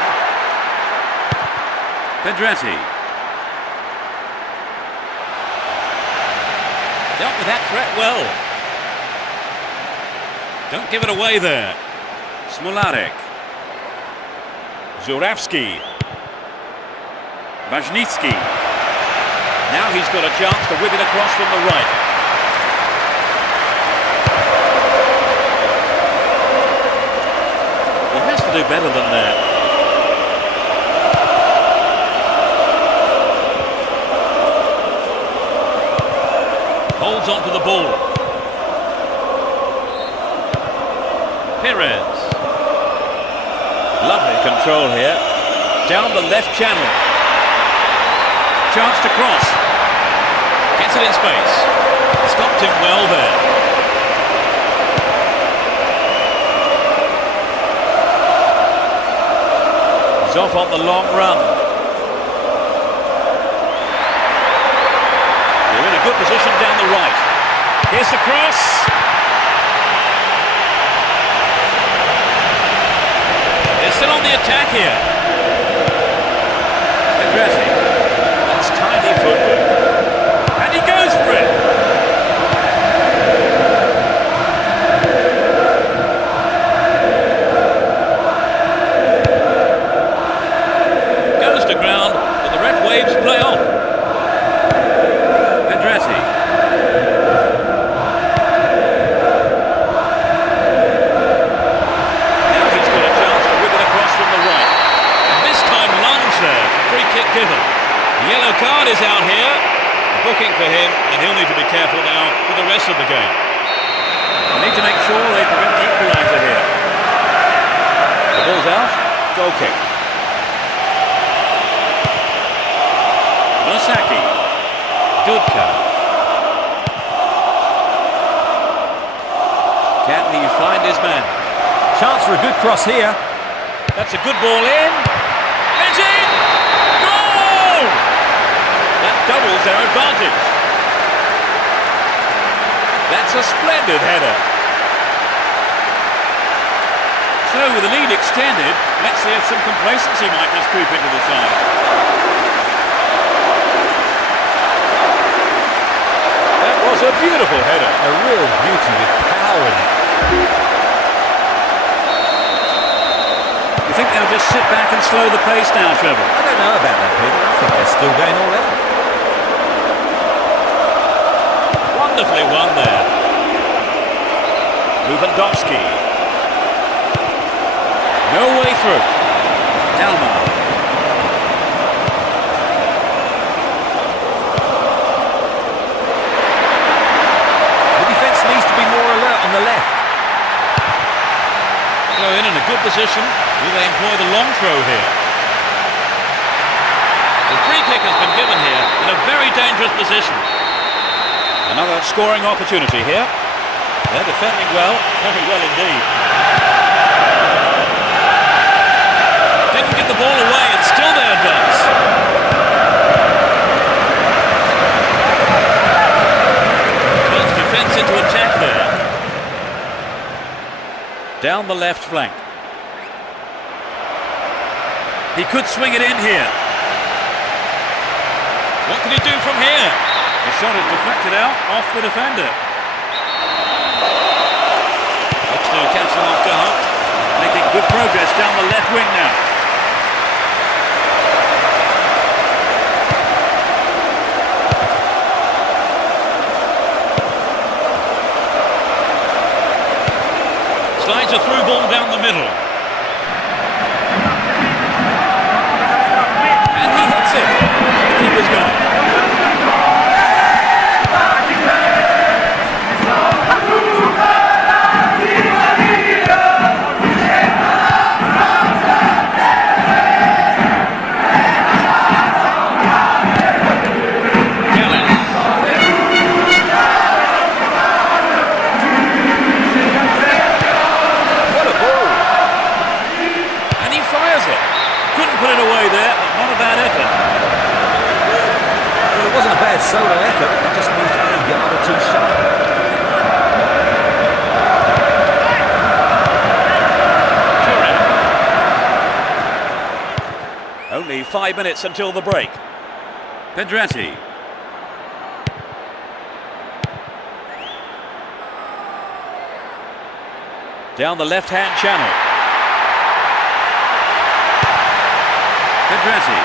Pedretti. Dealt with that threat well. Don't give it away there. Smolarek. Zurawski. Bajnitsky. Now he's got a chance to whip it across from the right. He has to do better than that. Holds on to the ball. Perez. Lovely control here. Down the left channel. Chance to cross. Gets it in space. Stopped him well there. He's off on the long run. They're in a good position down the right. Here's the cross. They're still on the attack here. Pedretti. That's tiny footwork. And he goes for it. Goes to ground, but the ref waves play on. Pedretti. Now he's got a chance to whip it across from the right. And this time lunge there. Free kick given. The yellow card is out here. A booking for him, and he'll need to be careful now for the rest of the game. They need to make sure they prevent the equaliser here. goal kick. Masaki. Dudka. Can he find his man? Chance for a good cross here. That's a good ball in. It's in! Goal! That doubles their advantage. That's a splendid header. So with the lead extended, let's see if some complacency might just creep into the side. That was a beautiful header. A real beauty with power in it. You think they'll just sit back and slow the pace now, Trevor? I don't know about that, Peter. I think they're still going all out. Wonderfully won there. Lewandowski. No way through. Delmar. The defence needs to be more alert on the left. Throw in a good position. Will they employ the long throw here? The free kick has been given here in a very dangerous position. Another scoring opportunity here. They're defending well, very well indeed. Didn't get the ball away and still they advance. Turns defence into attack there. Down the left flank. He could swing it in here. What can he do from here? The shot is deflected out off the defender. Looks to cancel off to Hunt. Making good progress down the left wing now. Slides a through ball down the middle. And he hits it. The keeper's got it. Solo effort, it just needs to be a yard or two sharp. Only 5 minutes until the break. Pedretti. Down the left-hand channel. Pedretti.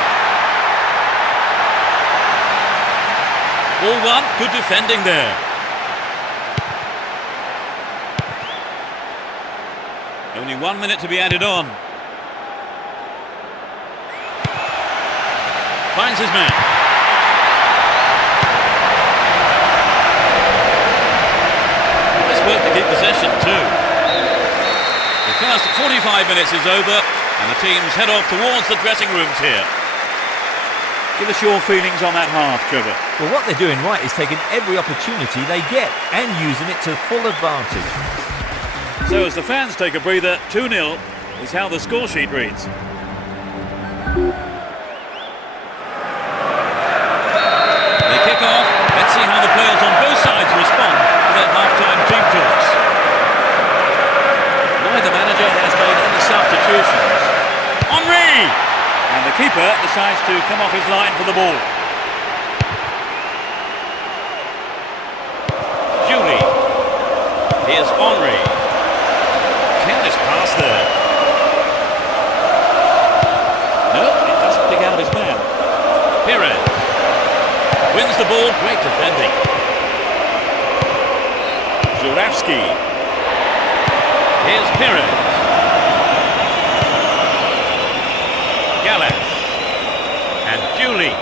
Ball one, good defending there. Only 1 minute to be added on. Finds his man. Nice work to keep possession too. The first 45 minutes is over and the teams head off towards the dressing rooms here. Give us your feelings on that half, Trevor. Well, what they're doing right is taking every opportunity they get and using it to full advantage. So as the fans take a breather, 2-0 is how the score sheet reads. They kick off. Let's see how the players on both sides respond to their half-time team talks. Neither manager has made any substitutions. Henry! And the keeper decides to come off his line for the ball. Julie. Here's Henry. Careless pass there. No, it doesn't pick out his man. Perez. Wins the ball, great defending. Zurawski. Here's Perez. Gallas. And Julie.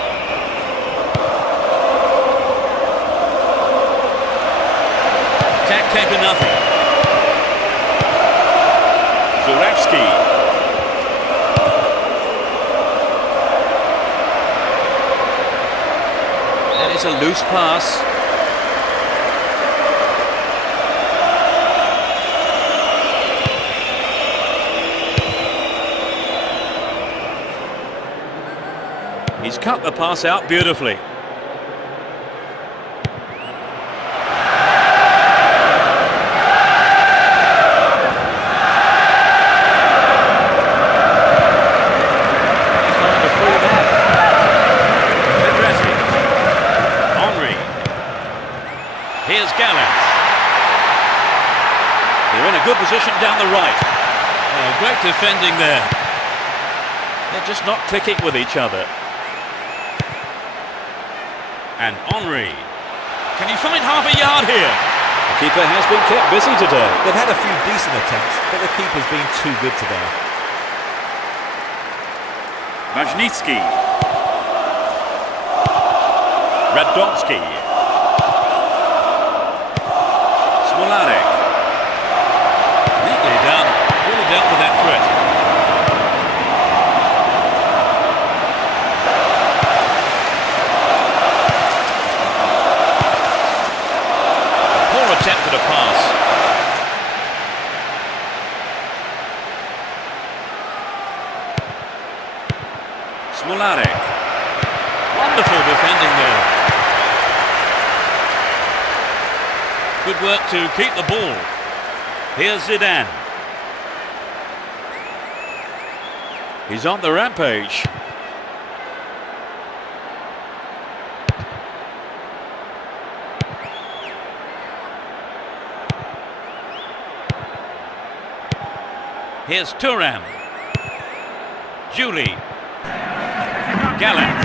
Attack came to nothing. Zurawski. It's a loose pass. He's cut the pass out beautifully. Here's Gallant. They're in a good position down the right. Great defending there. They're just not clicking with each other. And Henry. Can he find half a yard here? The keeper has been kept busy today. They've had a few decent attempts, but the keeper's been too good today. Majnitsky. Radonsky. Smolarek. Neatly done. Really dealt with that threat. Poor attempt at a pass. Smolarek. Wonderful defending there. Good work to keep the ball. Here's Zidane. He's on the rampage. Here's Thuram. Julie. Gallant.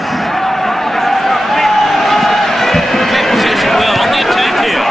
Kept position well on the attack here.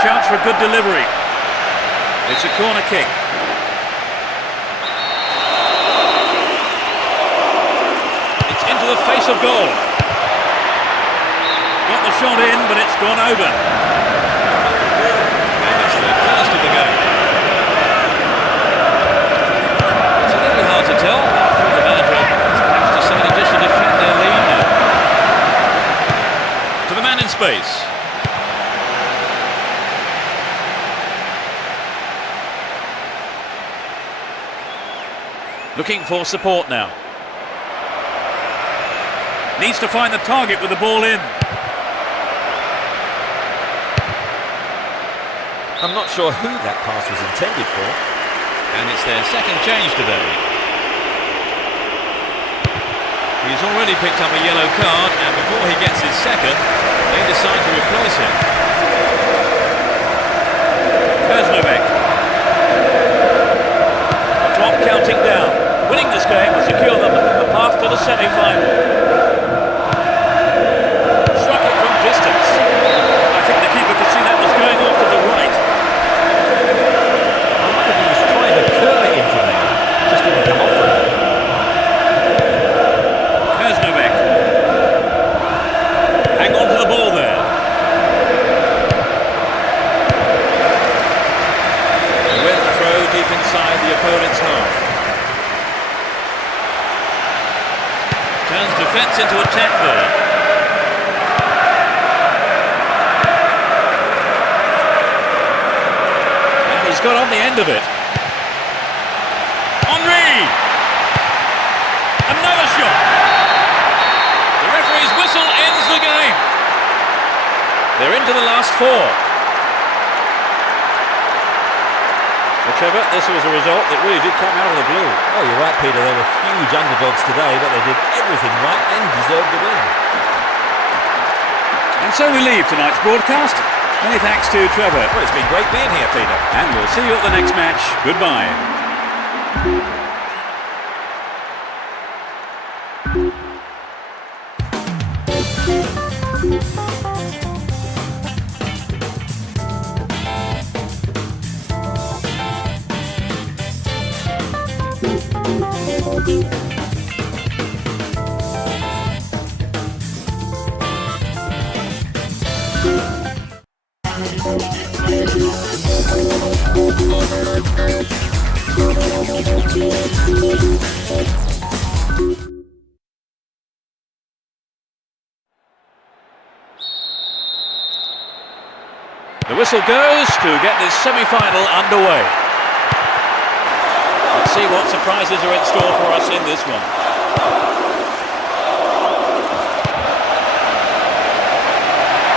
Chance for a good delivery. It's a corner kick. It's into the face of goal. Got the shot in, but it's gone over. It's the first of the game. It's a little hard to tell. The manager has perhaps decided just to defend their lead now. To the man in space. Looking for support now. Needs to find the target with the ball in. I'm not sure who that pass was intended for. And it's their second change today. He's already picked up a yellow card, and before he gets his second, they decide to replace him. Kaznovek. The clock counting down. Winning this game will secure them a path to the semi-final. Struck it from distance. I think the keeper could see that was going off to the right. I wonder if he was trying to curl it in from there. Just didn't come off with it. Kaznovek. Hang on to the ball there. They win the throw deep inside the opponent's half. Turns defence into attack there. And he's got on the end of it. Henry! Another shot! The referee's whistle ends the game. They're into the last four. Trevor, this was a result that really did come out of the blue. Oh, you're right, Peter. They were huge underdogs today, but they did everything right and deserved the win. And so we leave tonight's broadcast Many thanks to Trevor. Well, it's been great being here, Peter. And we'll see you at the next match. Goodbye. The whistle goes to get this semi-final underway. Let's see what surprises are in store for us in this one.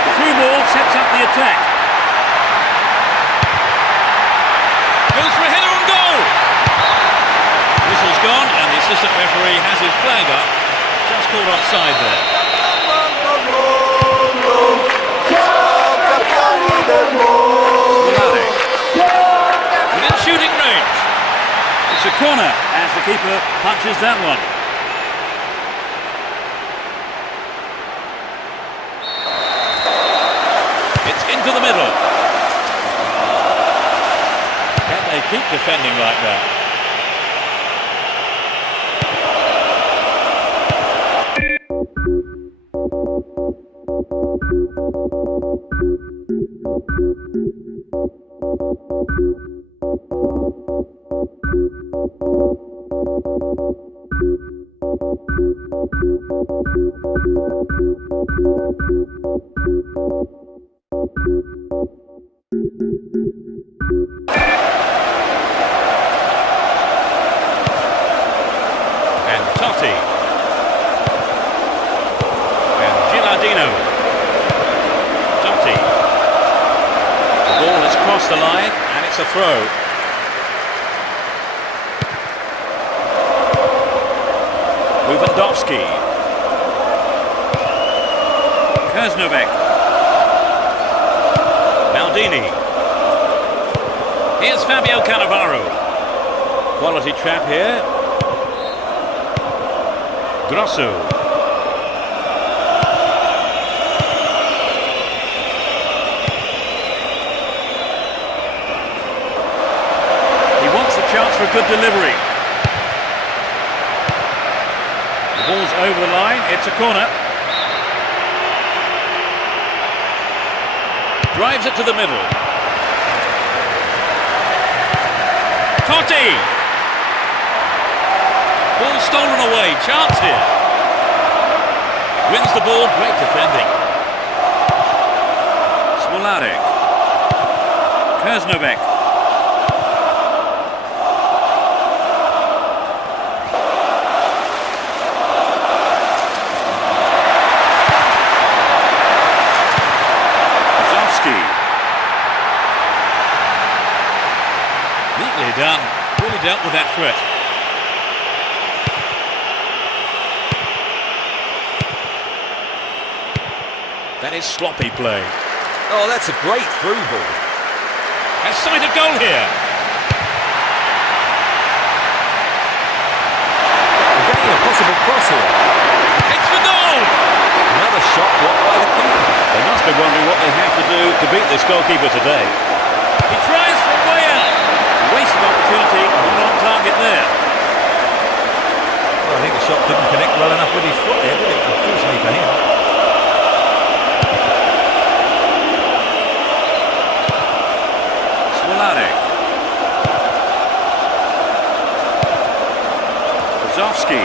The through ball sets up the attack. Goes for a header on goal. Whistle's gone and the assistant referee has his flag up. Just called offside there. Within shooting range. It's a corner as the keeper punches that one. It's into the middle. Can they keep defending like that? And Totti. And Gilardino. Totti. The ball has crossed the line and it's a throw. Lewandowski. Kurznovek. Maldini. Here's Fabio Cannavaro. Quality trap here. Grosso. He wants a chance for a good delivery. The ball's over the line, it's a corner. Drives it to the middle. Totti! Ball stolen away, chance here. Wins the ball, great defending. Smolarek. Kurznovek. Neatly done, really dealt with that threat. That is sloppy play. Oh, that's a great through ball. Has sighted goal here. Getting a possible cross here. It's the goal! Another shot blocked by the keeper. They must be wondering what they have to do to beat this goalkeeper today. He tries from way out. Wasted opportunity, not on target there. Well, I think the shot didn't connect well enough with his foot there, did it? Unfortunately for him. Smolarek. Kozowski.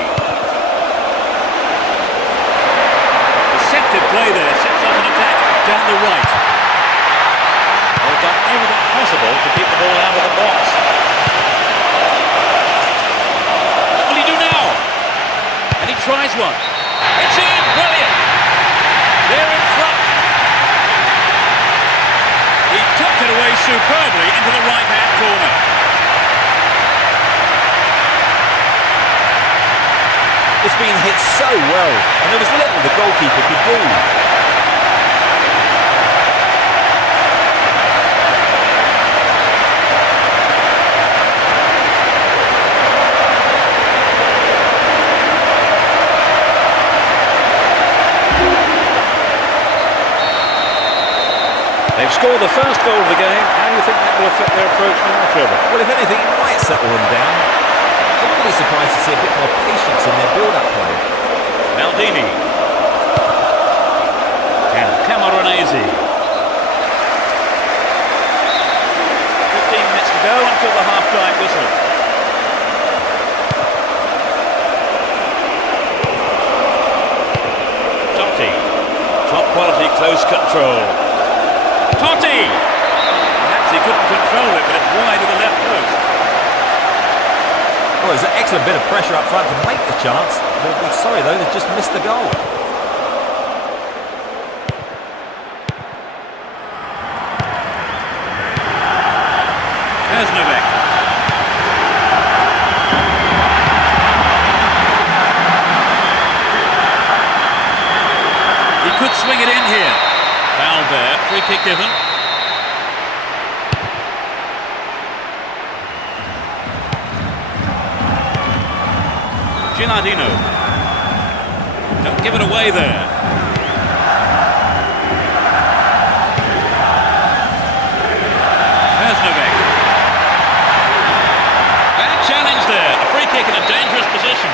Deceptive play there, sets up an attack down the right. They've done everything possible to keep the ball out of the box. What will he do now? And he tries one. It's in! Brilliant! They're in front. He tucked it away superbly into the right-hand corner. It's been hit so well, and there was little the goalkeeper could do. score the first goal of the game. How do you think that will affect their approach now, Trevor? Well, if anything, it might settle them down. I wouldn't be surprised to see a bit more patience in their build-up play. Maldini. And Camoranesi. 15 minutes to go until the half-time whistle. Totti. Top quality close control. Totti! Perhaps he couldn't control it, but it's wide of the left post. Well, there's an excellent bit of pressure up front to make the chance. They'll be sorry, though, they've just missed the goal. There's Novak. He could swing it in here. Foul there, free kick given. Gilardino. Don't give it away there. There's Novak. Bad challenge there. A free kick in a dangerous position.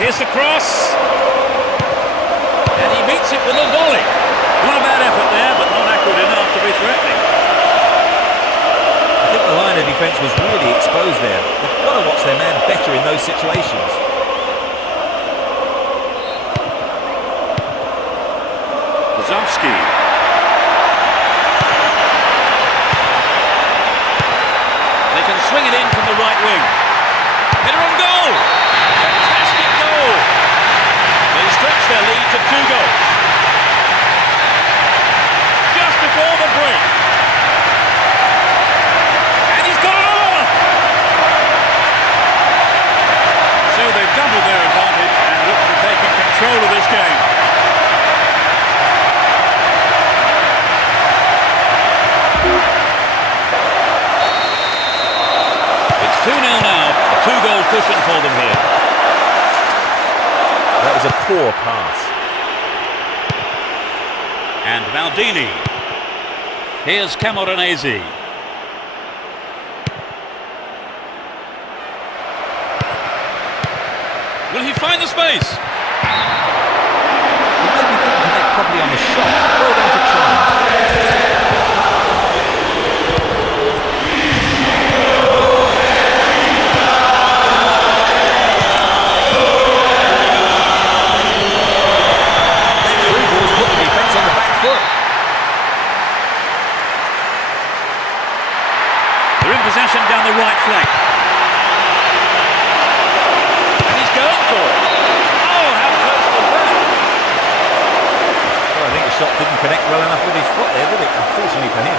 Here's the cross. And he meets it with a volley. Not a bad effort there, but not accurate enough to be threatening. I think the line of defence was really exposed there. They've got to watch their man better in those situations. Kozowski. They can swing it in from the right wing. Header on goal! Fantastic goal! They stretch their lead to 2 goals. Just before the break. And he's got another! So they've doubled their advantage and look to be taking control of this game. It's 2-0 now, a 2-goal cushion for them here. That was a poor pass. And Maldini. Here's Camoranesi. Will he find the space? He maybe didn't connect properly on the shot. Well done for trying. Through balls put the defence on the back foot. They're in possession down the right flank. And he's going for it. Oh, how close was that? Well, I think the shot didn't connect well enough with his foot there, did it? Unfortunately for him.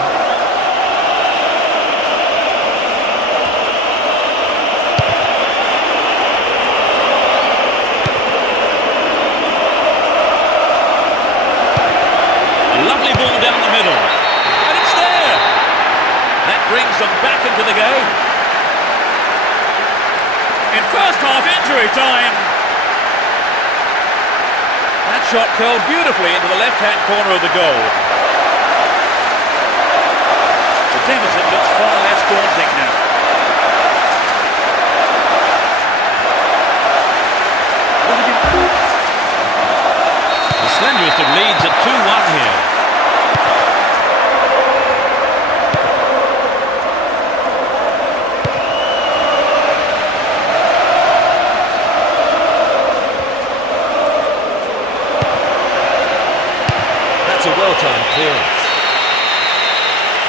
A lovely ball down the middle. And it's there. That brings them back into the game. In first half injury time. That shot curled beautifully into the left-hand corner of the goal. The deficit looks far less daunting now. The slenderest of leads at 2-1 here. That's a well-timed clearance.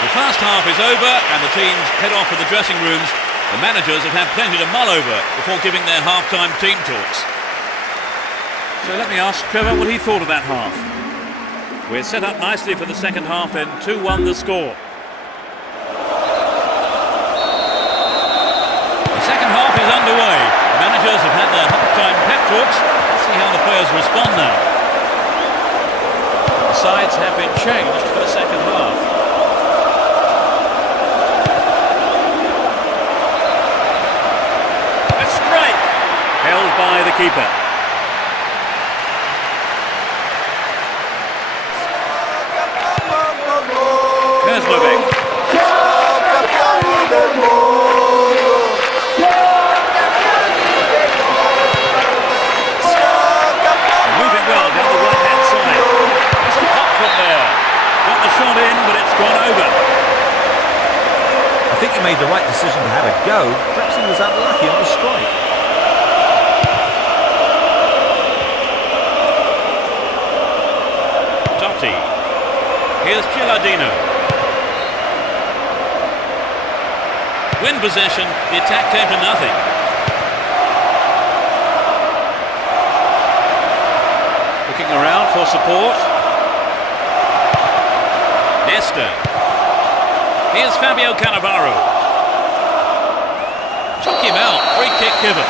The first half is over and the teams head off to the dressing rooms. The managers have had plenty to mull over before giving their half-time team talks. So let me ask Trevor what he thought of that half. We're set up nicely for the second half then, 2-1 the score. The second half is underway. The managers have had their half-time pep talks. Let's see how the players respond now. The sides have been changed for the second half. A strike held by the keeper. made the right decision to have a go. Perhaps he was unlucky on the strike. Totti. Here's Gilardino. Win possession, the attack came to nothing. Looking around for support. Nesta. Here's Fabio Cannavaro. Took him out, free kick given.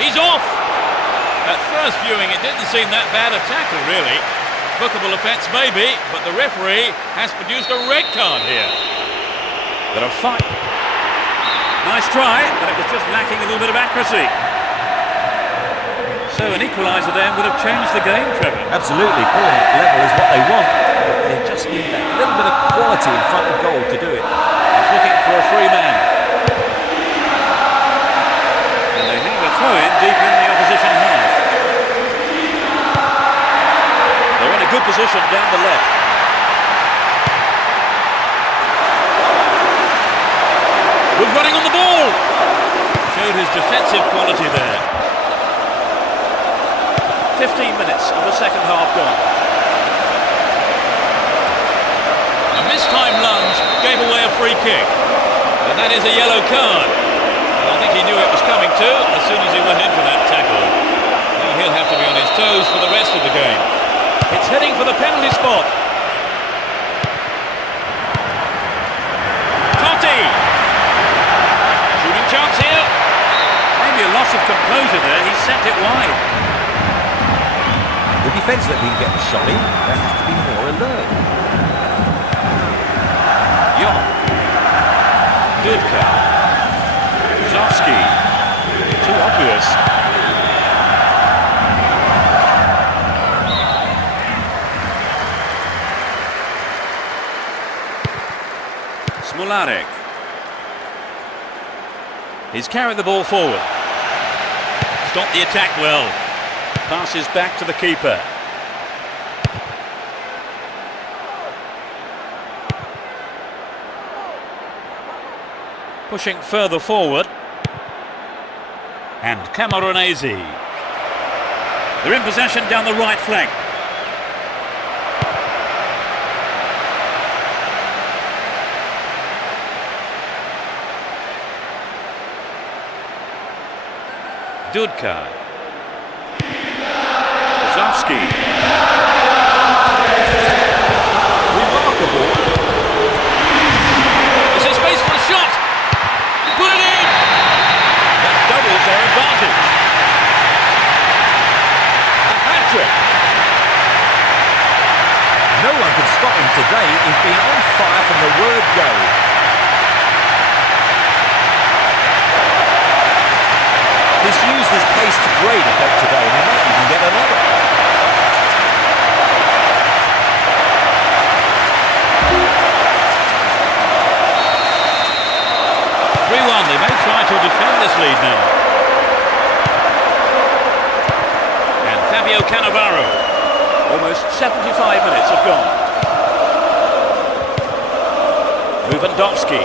He's off! At first viewing, it didn't seem that bad a tackle, really. Bookable offence maybe, but the referee has produced a red card here. But a fight. Nice try, but it was just lacking a little bit of accuracy. So an equaliser then would have changed the game, Trevor. Absolutely, pulling it level is what they want. But they just need that little bit of quality in front of goal to do it. He's looking for a free man. And they have a throw-in deep in the opposition half. They're in a good position down the left. Good running on the ball. Showed his defensive quality there. 15 minutes of the second half gone. A mistimed lunge gave away a free kick. And that is a yellow card. And I think he knew it was coming too as soon as he went in for that tackle. Now he'll have to be on his toes for the rest of the game. It's heading for the penalty spot. Totti! Shooting chance here. Maybe a loss of composure there. He sent it wide. The defence that didn't get the shot in, they have to be more alert. Young. Dudka. Zowski. Too obvious. Smolarek. He's carried the ball forward. Stopped the attack well. Passes back to the keeper. Pushing further forward. And Camoranesi. They're in possession down the right flank. Dudka. Zowski. Remarkable. Is there space for a shot? Put it in! That doubles their advantage. A hat-trick. No one can stop him today. He's been on fire from the word go. He's used his pace to great effect today, and he might even get another. They may try to defend this lead now. And Fabio Cannavaro. Almost 75 minutes have gone. Lewandowski.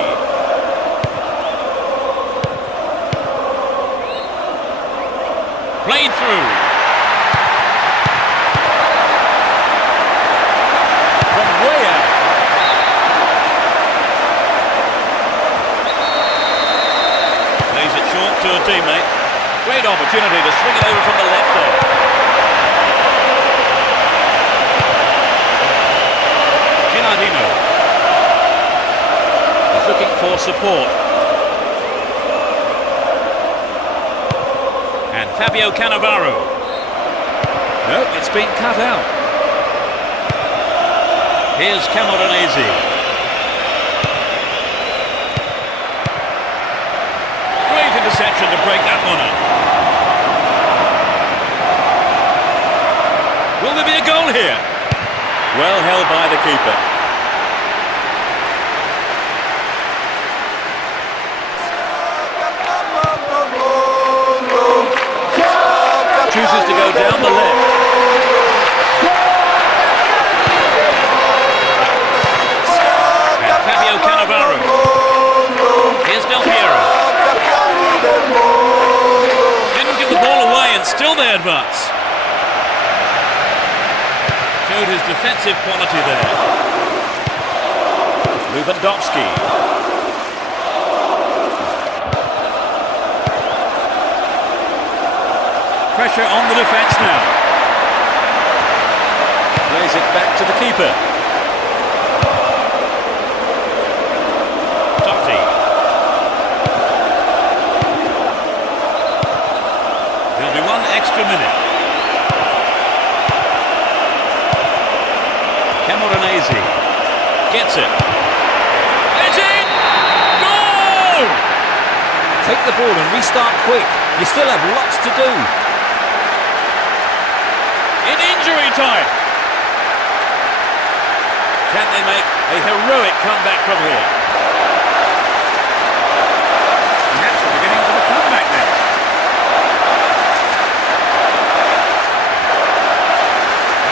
Played through. From way out. To a teammate. Great opportunity to swing it over from the left there. Gilardino is looking for support. And Fabio Cannavaro. Nope, it's been cut out. Here's Camoranesi. Interception to break that one up. Will there be a goal here? Well held by the keeper. Chooses to go down the left. And Fabio Cannavaro. Still they advance. Showed his defensive quality there. Lewandowski. Pressure on the defence now. Plays it back to the keeper. Totti. There'll be one extra minute. Camoranesi gets it. It's in! Goal! Take the ball and restart quick. You still have lots to do. In injury time. Can they make a heroic comeback from here? Perhaps the beginnings of a comeback then.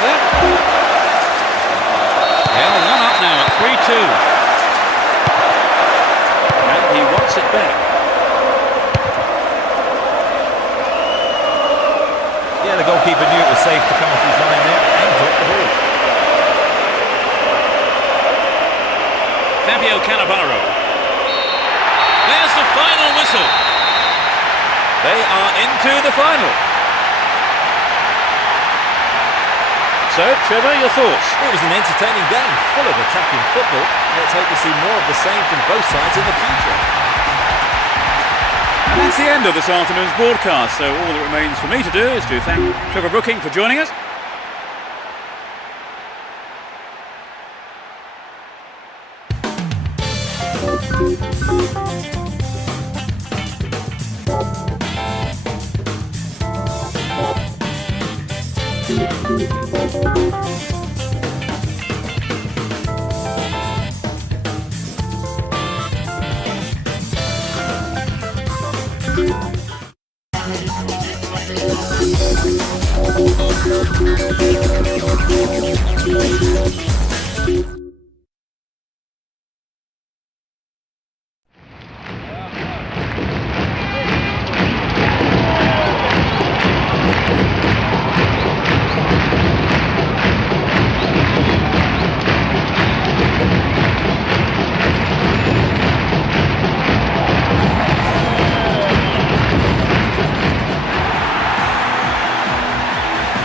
Well, one up now at 3-2. And he wants it back. Yeah, the goalkeeper knew it was safe to come off his line there and drop the ball. Fabio Cannavaro. There's the final whistle. They are into the final. So, Trevor, your thoughts? It was an entertaining game, full of attacking football. Let's hope to see more of the same from both sides in the future. And that's the end of this afternoon's broadcast, so all that remains for me to do is to thank Trevor Brooking for joining us.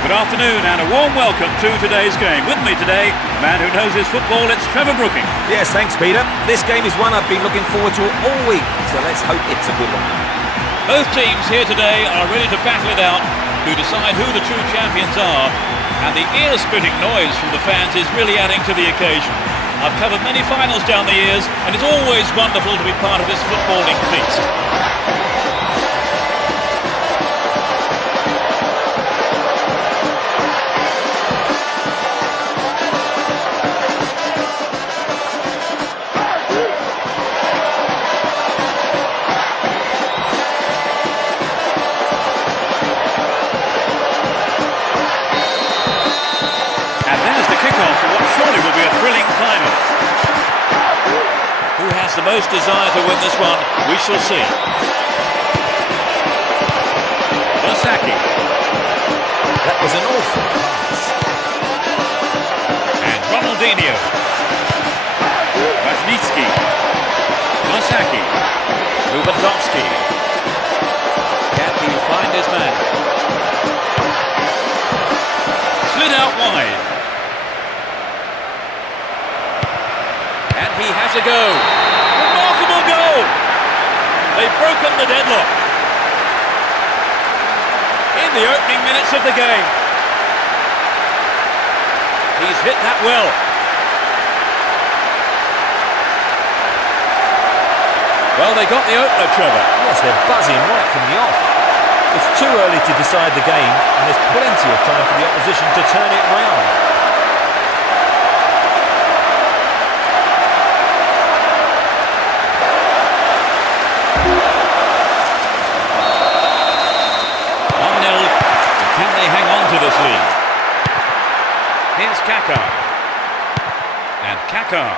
Good afternoon and a warm welcome to today's game. With me today, a man who knows his football, it's Trevor Brooking. Yes, thanks, Peter. This game is one I've been looking forward to all week, so let's hope it's a good one. Both teams here today are ready to battle it out to decide who the true champions are, and the ear-splitting noise from the fans is really adding to the occasion. I've covered many finals down the years, and it's always wonderful to be part of this footballing feast. The most desire to win this one, we shall see. Bosaki. That was an awful pass. And Ronaldinho. Rajnitsky. Bosaki. Lewandowski. Can he find his man? Slid out wide. And he has a go. They've broken the deadlock in the opening minutes of the game. He's hit that well. Well, they got the opener, Trevor. Yes, they're buzzing right from the off. It's too early to decide the game, and there's plenty of time for the opposition to turn it round. This lead. Here's Kaká. And Kaká.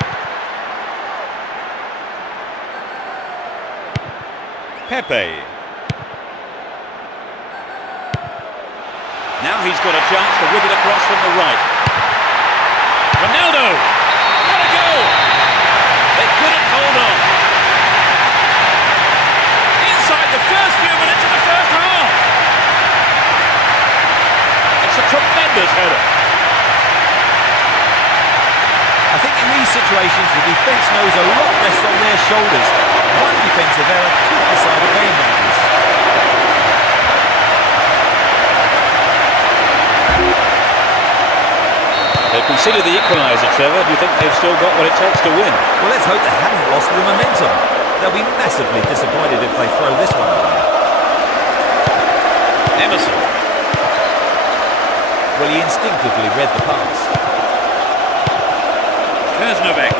Pepe. Now he's got a chance to whip it across from the right. Ronaldo! What a goal! They couldn't hold on. Inside the first few minutes of the first half. It's a tremendous header. I think in these situations the defence knows a lot rests on their shoulders. One defensive error could decide a game like this. They've conceded the equaliser, Trevor. Do you think they've still got what it takes to win? Well, let's hope they haven't lost the momentum. They'll be massively disappointed if they throw this one away. Emerson. Well, he instinctively read the pass. Krasnovic.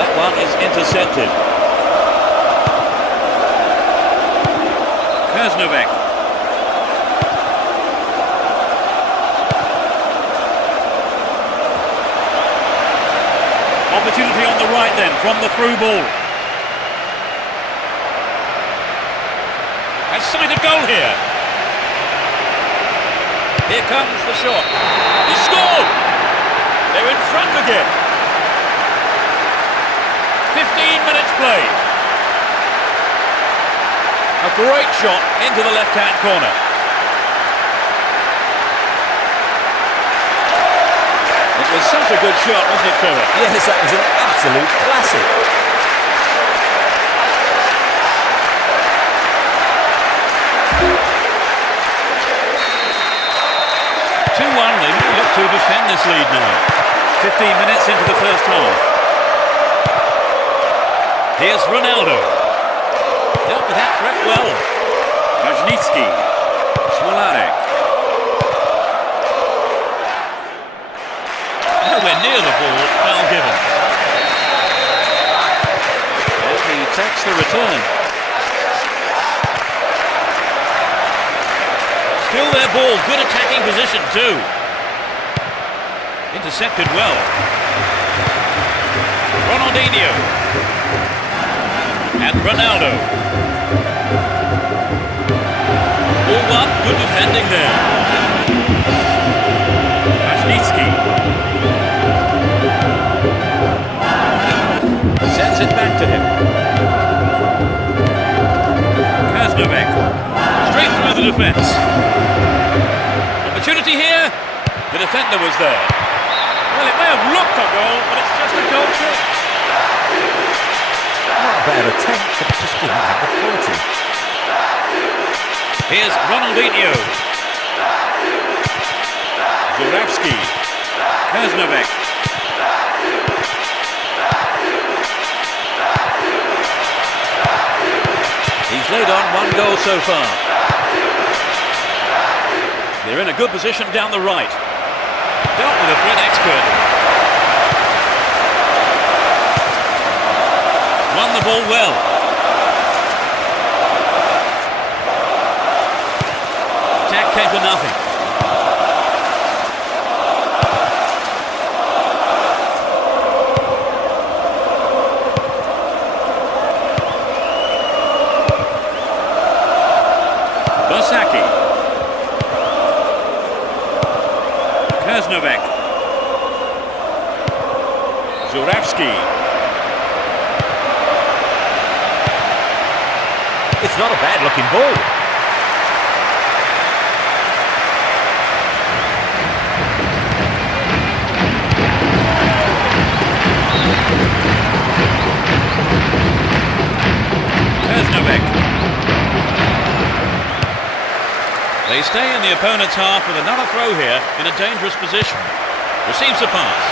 That one is intercepted. Krasnovic. Opportunity on the right then, from the through ball. Has sighted goal here. Here comes the shot. He scored! They're in front again. 15 minutes played. A great shot into the left-hand corner. It was such a good shot, wasn't it, Trevor? Yes, that was an absolute classic. 2-1, they may look to defend this lead now. 15 minutes into the first half. Here's Ronaldo. Dealt with that threat well. Majnitsky. Smolarek. Nowhere near the ball, foul given. And he takes the return. Still their ball, good attacking position too. Intercepted well. Ronaldinho. And Ronaldo. All up, good defending there. Majnitsky. Sends it back to him. Krasnovic. Straight through the defence. Opportunity here. The defender was there. Well, it may have looked a goal, but it's just a goal kick. Not a bad attempt, but it just didn't have the quality. Here's Ronaldinho. Zurawski. Krasnovic. He's laid on one goal so far. They're in a good position down the right. Dealt with a threat expertly. Won the ball well. Attack came to nothing. Basaki. Krasnovic. Zurawski. It's not a bad looking ball. Krasnovic. They stay in the opponent's half with another throw here in a dangerous position. Receives a pass.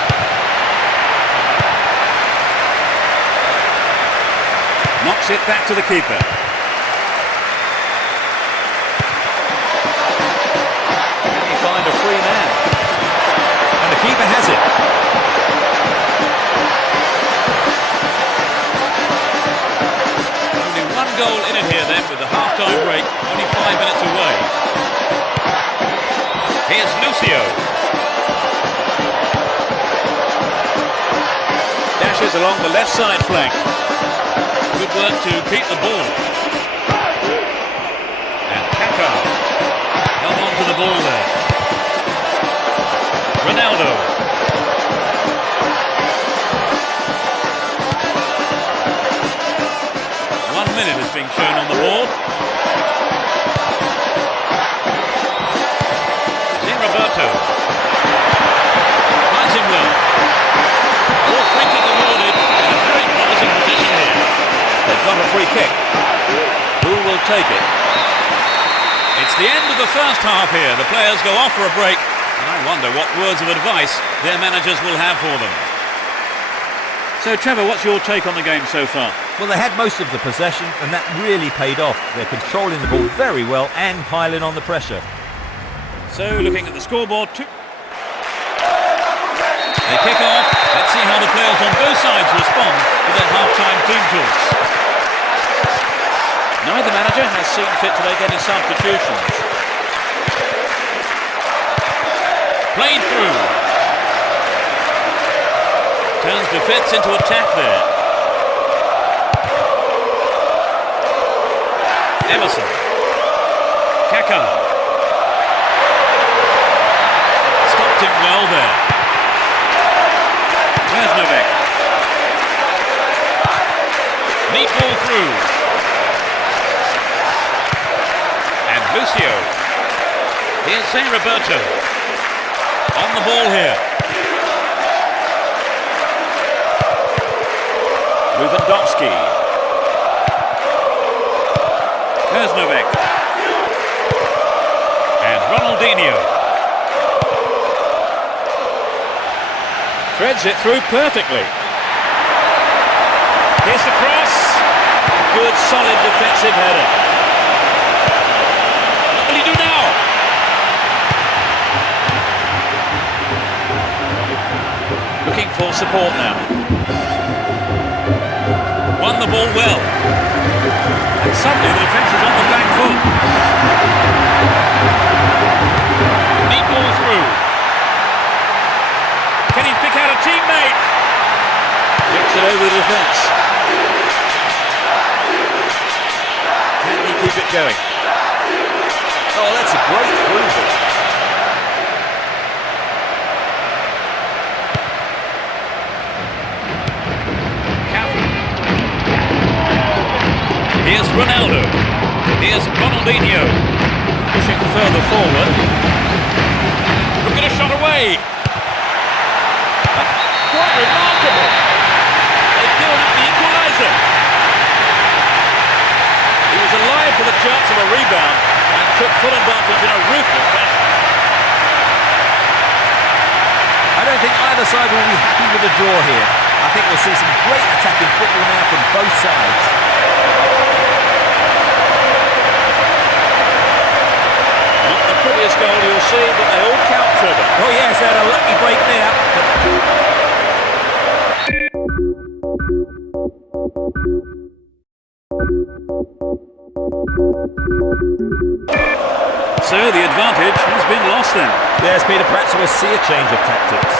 Knocks it back to the keeper. Can he find a free man? And the keeper has it. Only one goal in it here then with the half-time break, only 5 minutes away. Here's Lucio. Dashes along the left side flank. Good work to keep the ball. ball there. Ronaldo. 1 minute is being shown on the board. Roberto finds him well. All free kick awarded in a very promising position here. They've got a free kick. Who will take it? It's the end of the first half here. The players go off for a break, and I wonder what words of advice their managers will have for them. So, Trevor, what's your take on the game so far? Well, they had most of the possession, and that really paid off. They're controlling the ball very well and piling on the pressure. So, looking at the scoreboard, they kick off. Let's see how the players on both sides respond to their half-time team talks. Neither manager has seen fit to make any substitutions. Played through. Turns defence into attack there. Emerson. Kaká. Him well there. Where's Novak? Neat ball through. And Lucio. Here's Saint Roberto. On the ball here. Lewandowski. There's Novak. And Ronaldinho. Threads it through perfectly. Here's the cross. Good, solid defensive header. What will he do now? Looking for support now. Won the ball well. And suddenly the defence is on the back foot. Neat ball through. Can he pick out a teammate? Gets it over the defence. Can he keep it going? Oh, that's a great through ball. Here's Ronaldo. Here's Ronaldinho. Pushing further forward. Look at a shot away. Quite remarkable. They've given up the equaliser. He was alive for the chance of a rebound and took full advantage in a ruthless fashion. I don't think either side will be happy with the draw here. I think we'll see some great attacking football now from both sides. Not the prettiest goal you'll see, but they all count, Trevor. Oh yes, they had a lucky break there. So the advantage has been lost then. Yes, Peter, perhaps we'll see a change of tactics.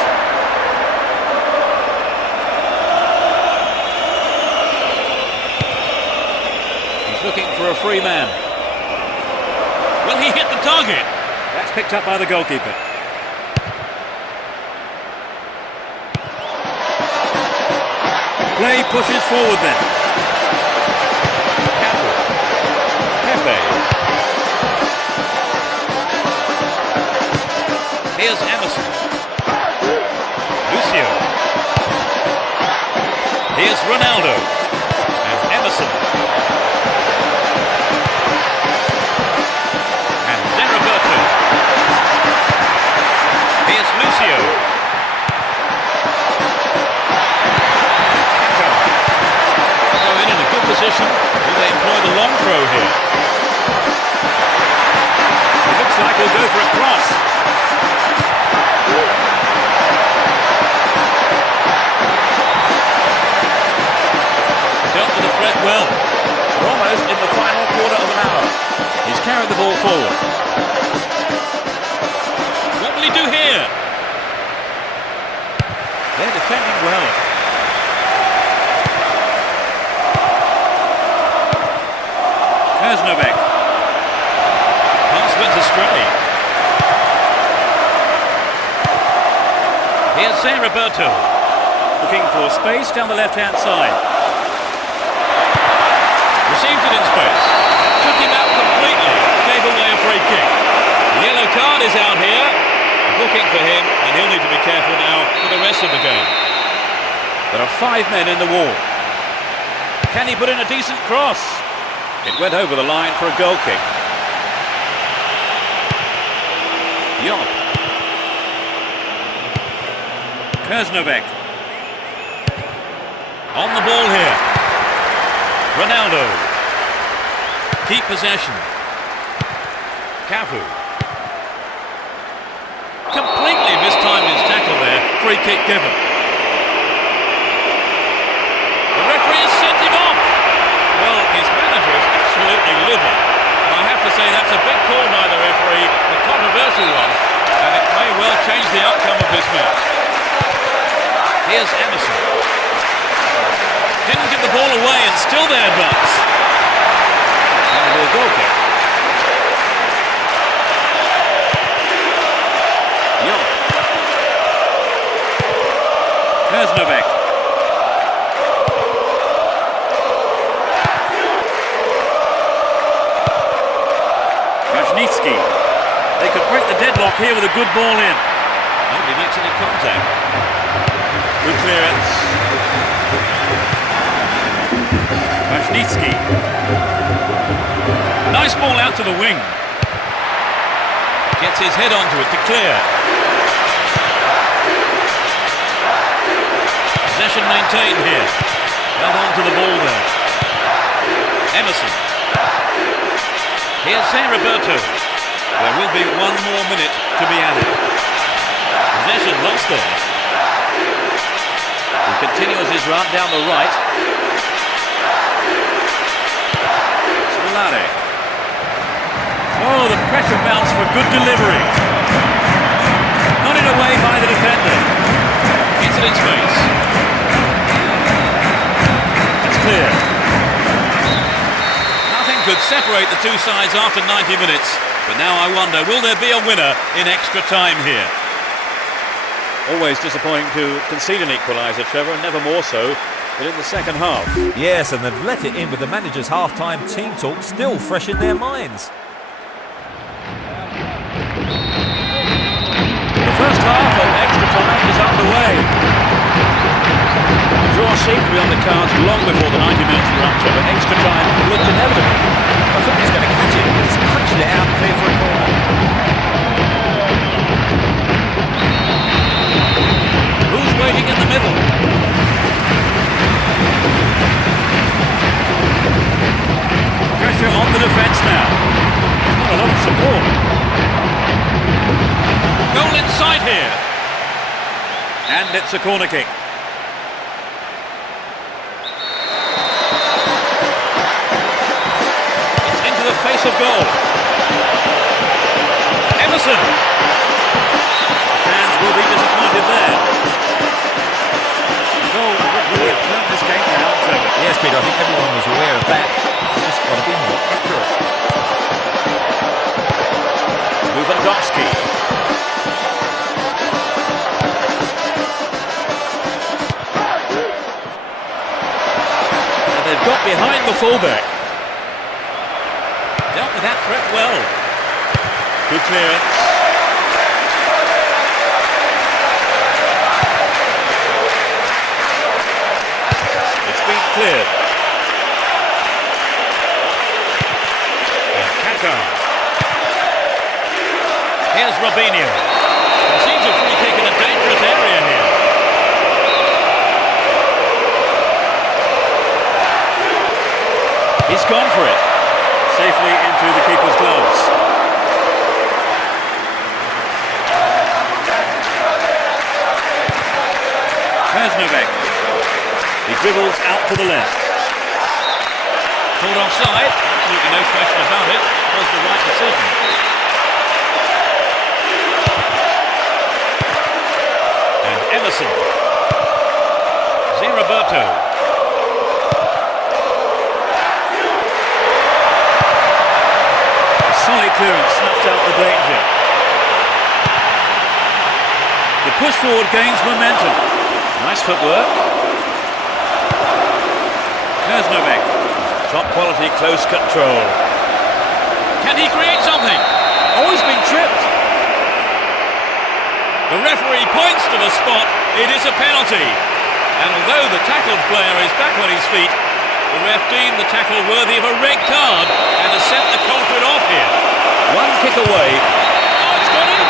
He's looking for a free man. Will he hit the target? That's picked up by the goalkeeper. Play pushes forward then. Pepe. Here's Emerson. Lucio. Here's Ronaldo. And Emerson. And then Roberto. Here's Lucio. Kaká. Throw in a good position. Will they employ the long throw here? It looks like he'll go for a cross. Dealt with the threat well. We're almost in the final quarter of an hour. He's carried the ball forward. What will he do here? They're defending well. There's Novak. Pass went astray. Here's San Roberto. Looking for space down the left-hand side. Receives it in space. Took him out completely. Gave away a free kick. The yellow card is out here. Looking for him, and he'll need to be careful now for the rest of the game. There are 5 men in the wall. Can he put in a decent cross? It went over the line for a goal kick. Yop. Kurznovek. On the ball here. Ronaldo. Keep possession. Cafu. Completely mistimed his tackle there. Free kick given. The referee has sent him off. Well, his manager is absolutely livid. And I have to say that's a big call by the referee, a controversial one, and it may well change the outcome of this match. Here's Emerson. Didn't give the ball away and still they advance. That'll be a goal kick. Young. Kurznovek. Rajnitsky. They could break the deadlock here with a good ball in. Nobody makes any contact. Good clearance. Rajnitsky. Nice ball out to the wing. Gets his head onto it to clear. Possession maintained here. Held on to the ball there. Emerson. Here's San Roberto. There will be 1 more minute to be added. Possession lost there. He continues his run down the right. Smolarek. Oh, the pressure mounts for good delivery. Nodded away by the defender. Gets it in space. It's clear. Nothing could separate the two sides after 90 minutes. But now I wonder, will there be a winner in extra time here? Always disappointing to concede an equaliser, Trevor, and never more so than in the second half. Yes, and they've let it in with the manager's half-time team talk still fresh in their minds. The first half of extra time is underway. The draw seemed to be on the cards long before the 90 minutes were up, Trevor. Extra time looked inevitable. I thought he was going to catch it, but he's punched it out clear for a corner. Who's waiting in the middle? Pressure on the defence now. Not a lot of support. Goal inside here. And it's a corner kick. It's into the face of goal. Emerson. Fans will be disappointed there. Goal would really have turned this game around, Trevor. Yes, Peter, I think everyone was aware of that. Just got to be more accurate. Lewandowski. And they've got behind the fullback. Dealt with that threat well. Good clearance. It's been cleared. And Kaká. Here's Robinho. Receives a free kick in a dangerous area here. He's gone for it. Safely into the keeper's gloves. Kurznovek. He dribbles out to the left. Called offside. Absolutely no question about it. It was the right decision. And Emerson. San Roberto. A solid clearance snuffs out the danger. The push forward gains momentum. Nice footwork. There's Novak. Top quality, close control. Can he create something? Oh, he's been tripped. The referee points to the spot. It is a penalty. And although the tackled player is back on his feet, the ref deemed the tackle worthy of a red card and has sent the culprit off here. One kick away. Oh, it's gone in.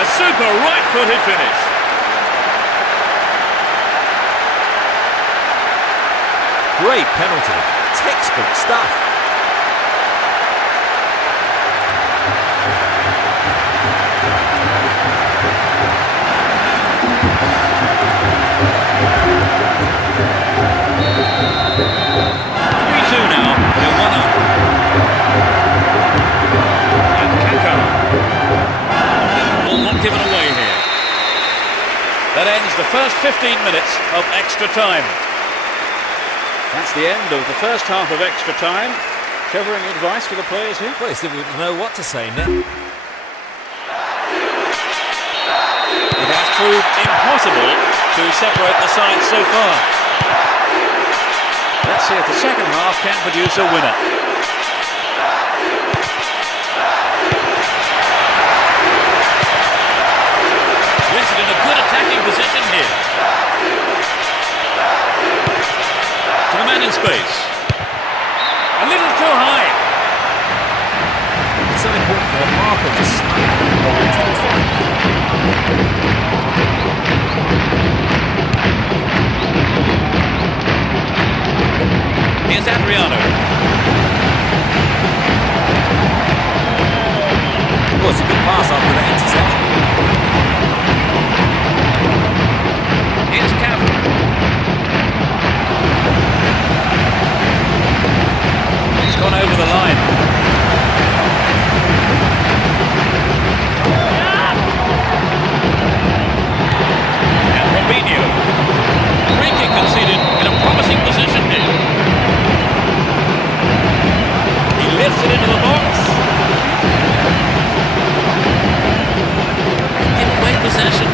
A super right-footed finish. Great penalty. Textbook stuff. Given away here. That ends the first 15 minutes of extra time. That's the end of the first half of extra time. Trevor, any advice for the players here? Well, it's difficult to know what to say now. It has proved impossible to separate the sides so far. Let's see if the second half can produce a winner. In a good attacking position here. To the man in space. A little too high. It's so important for the marker to snap the right inside. Here's Adriano. Well, it's a good pass after that interception. Here's Cameron. It's gone over the line. And Robinho. Free kick conceded in a promising position here. He lifts it into the box. Give away possession.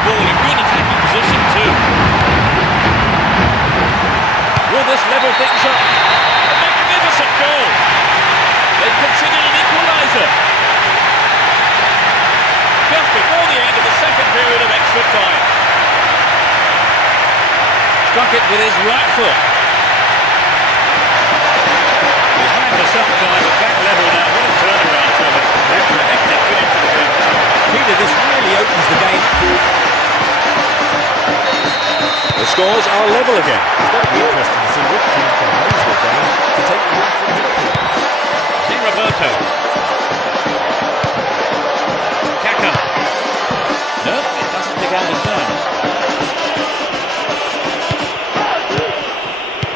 Ball in good attacking position too. Will this level things up? A magnificent goal. They've conceded an equaliser. Just before the end of the second period of extra time. Struck it with his right foot. Behind for some time, but back level now. What a turnaround, Trevor. That's a hectic finish to the game. Peter, this really opens the game. The scores are level again. It's going to be interesting to see which team can raise their game to take the win from Liverpool. See Roberto. Kaka. No, it doesn't pick out his man.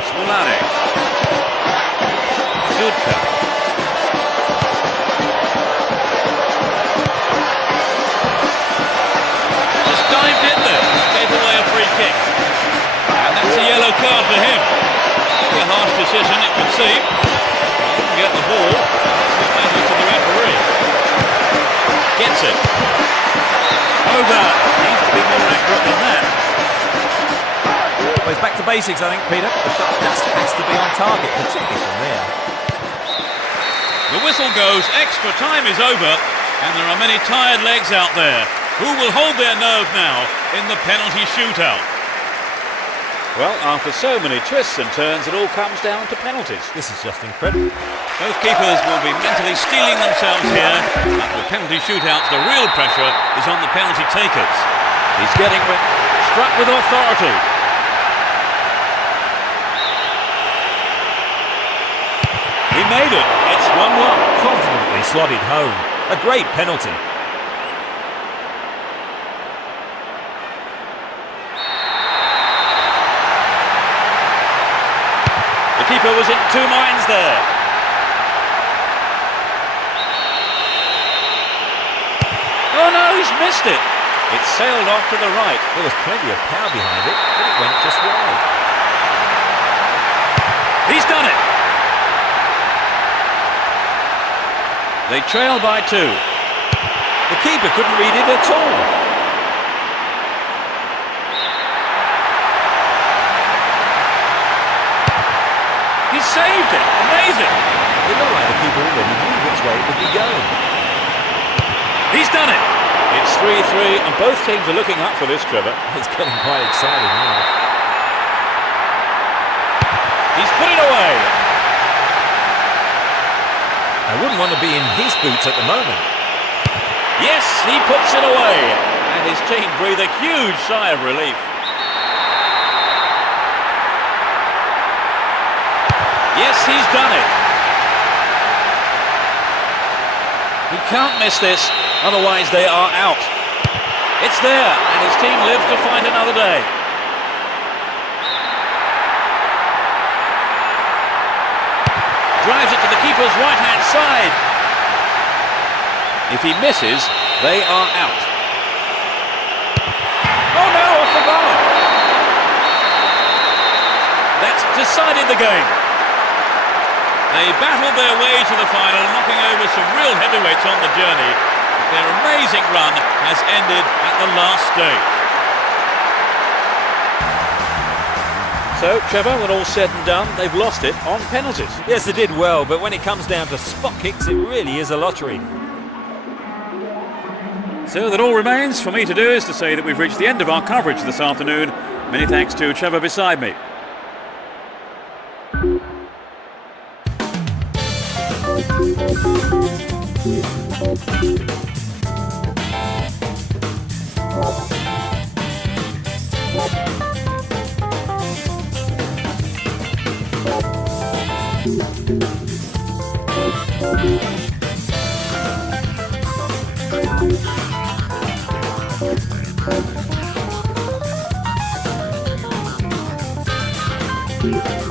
Smolarek. Dudka. Just dived in there. Gave away a free kick. And that's a yellow card for him. A harsh decision, it would seem. He didn't get the ball. That's what matters to the referee. Gets it. Over. Needs to be more accurate than that. Well, it's back to basics, I think, Peter. The shot just has to be on target, particularly from there. The whistle goes. Extra time is over. And there are many tired legs out there who will hold their nerve now in the penalty shootout. Well, after so many twists and turns, it all comes down to penalties. This is just incredible. Both keepers will be mentally steeling themselves here. At the penalty shootouts, the real pressure is on the penalty takers. He's getting struck with authority. He made it. It's 1-1. Confidently slotted home. A great penalty. The keeper was in two minds there. Oh no, he's missed it. It sailed off to the right. There was plenty of power behind it, but it went just wide. He's done it. They trail by 2. The keeper couldn't read it at all. He saved it. Amazing. It looked like the keeper already knew which way it would be going. He's done it. It's 3-3 and both teams are looking up for this, Trevor. It's getting quite exciting now. He's put it away. I wouldn't want to be in his boots at the moment. Yes, he puts it away. And his team breathe a huge sigh of relief. Yes, he's done it. He can't miss this, otherwise they are out. It's there, and his team lives to fight another day. Drives it to the keeper's right-hand side. If he misses, they are out. Oh no, off the bar. That's decided the game. They battled their way to the final, knocking over some real heavyweights on the journey. But their amazing run has ended at the last stage. So, Trevor, when all's said and done, they've lost it on penalties. Yes, they did well, but when it comes down to spot kicks, it really is a lottery. So that all remains for me to do is to say that we've reached the end of our coverage this afternoon. Many thanks to Trevor beside me. Thank you.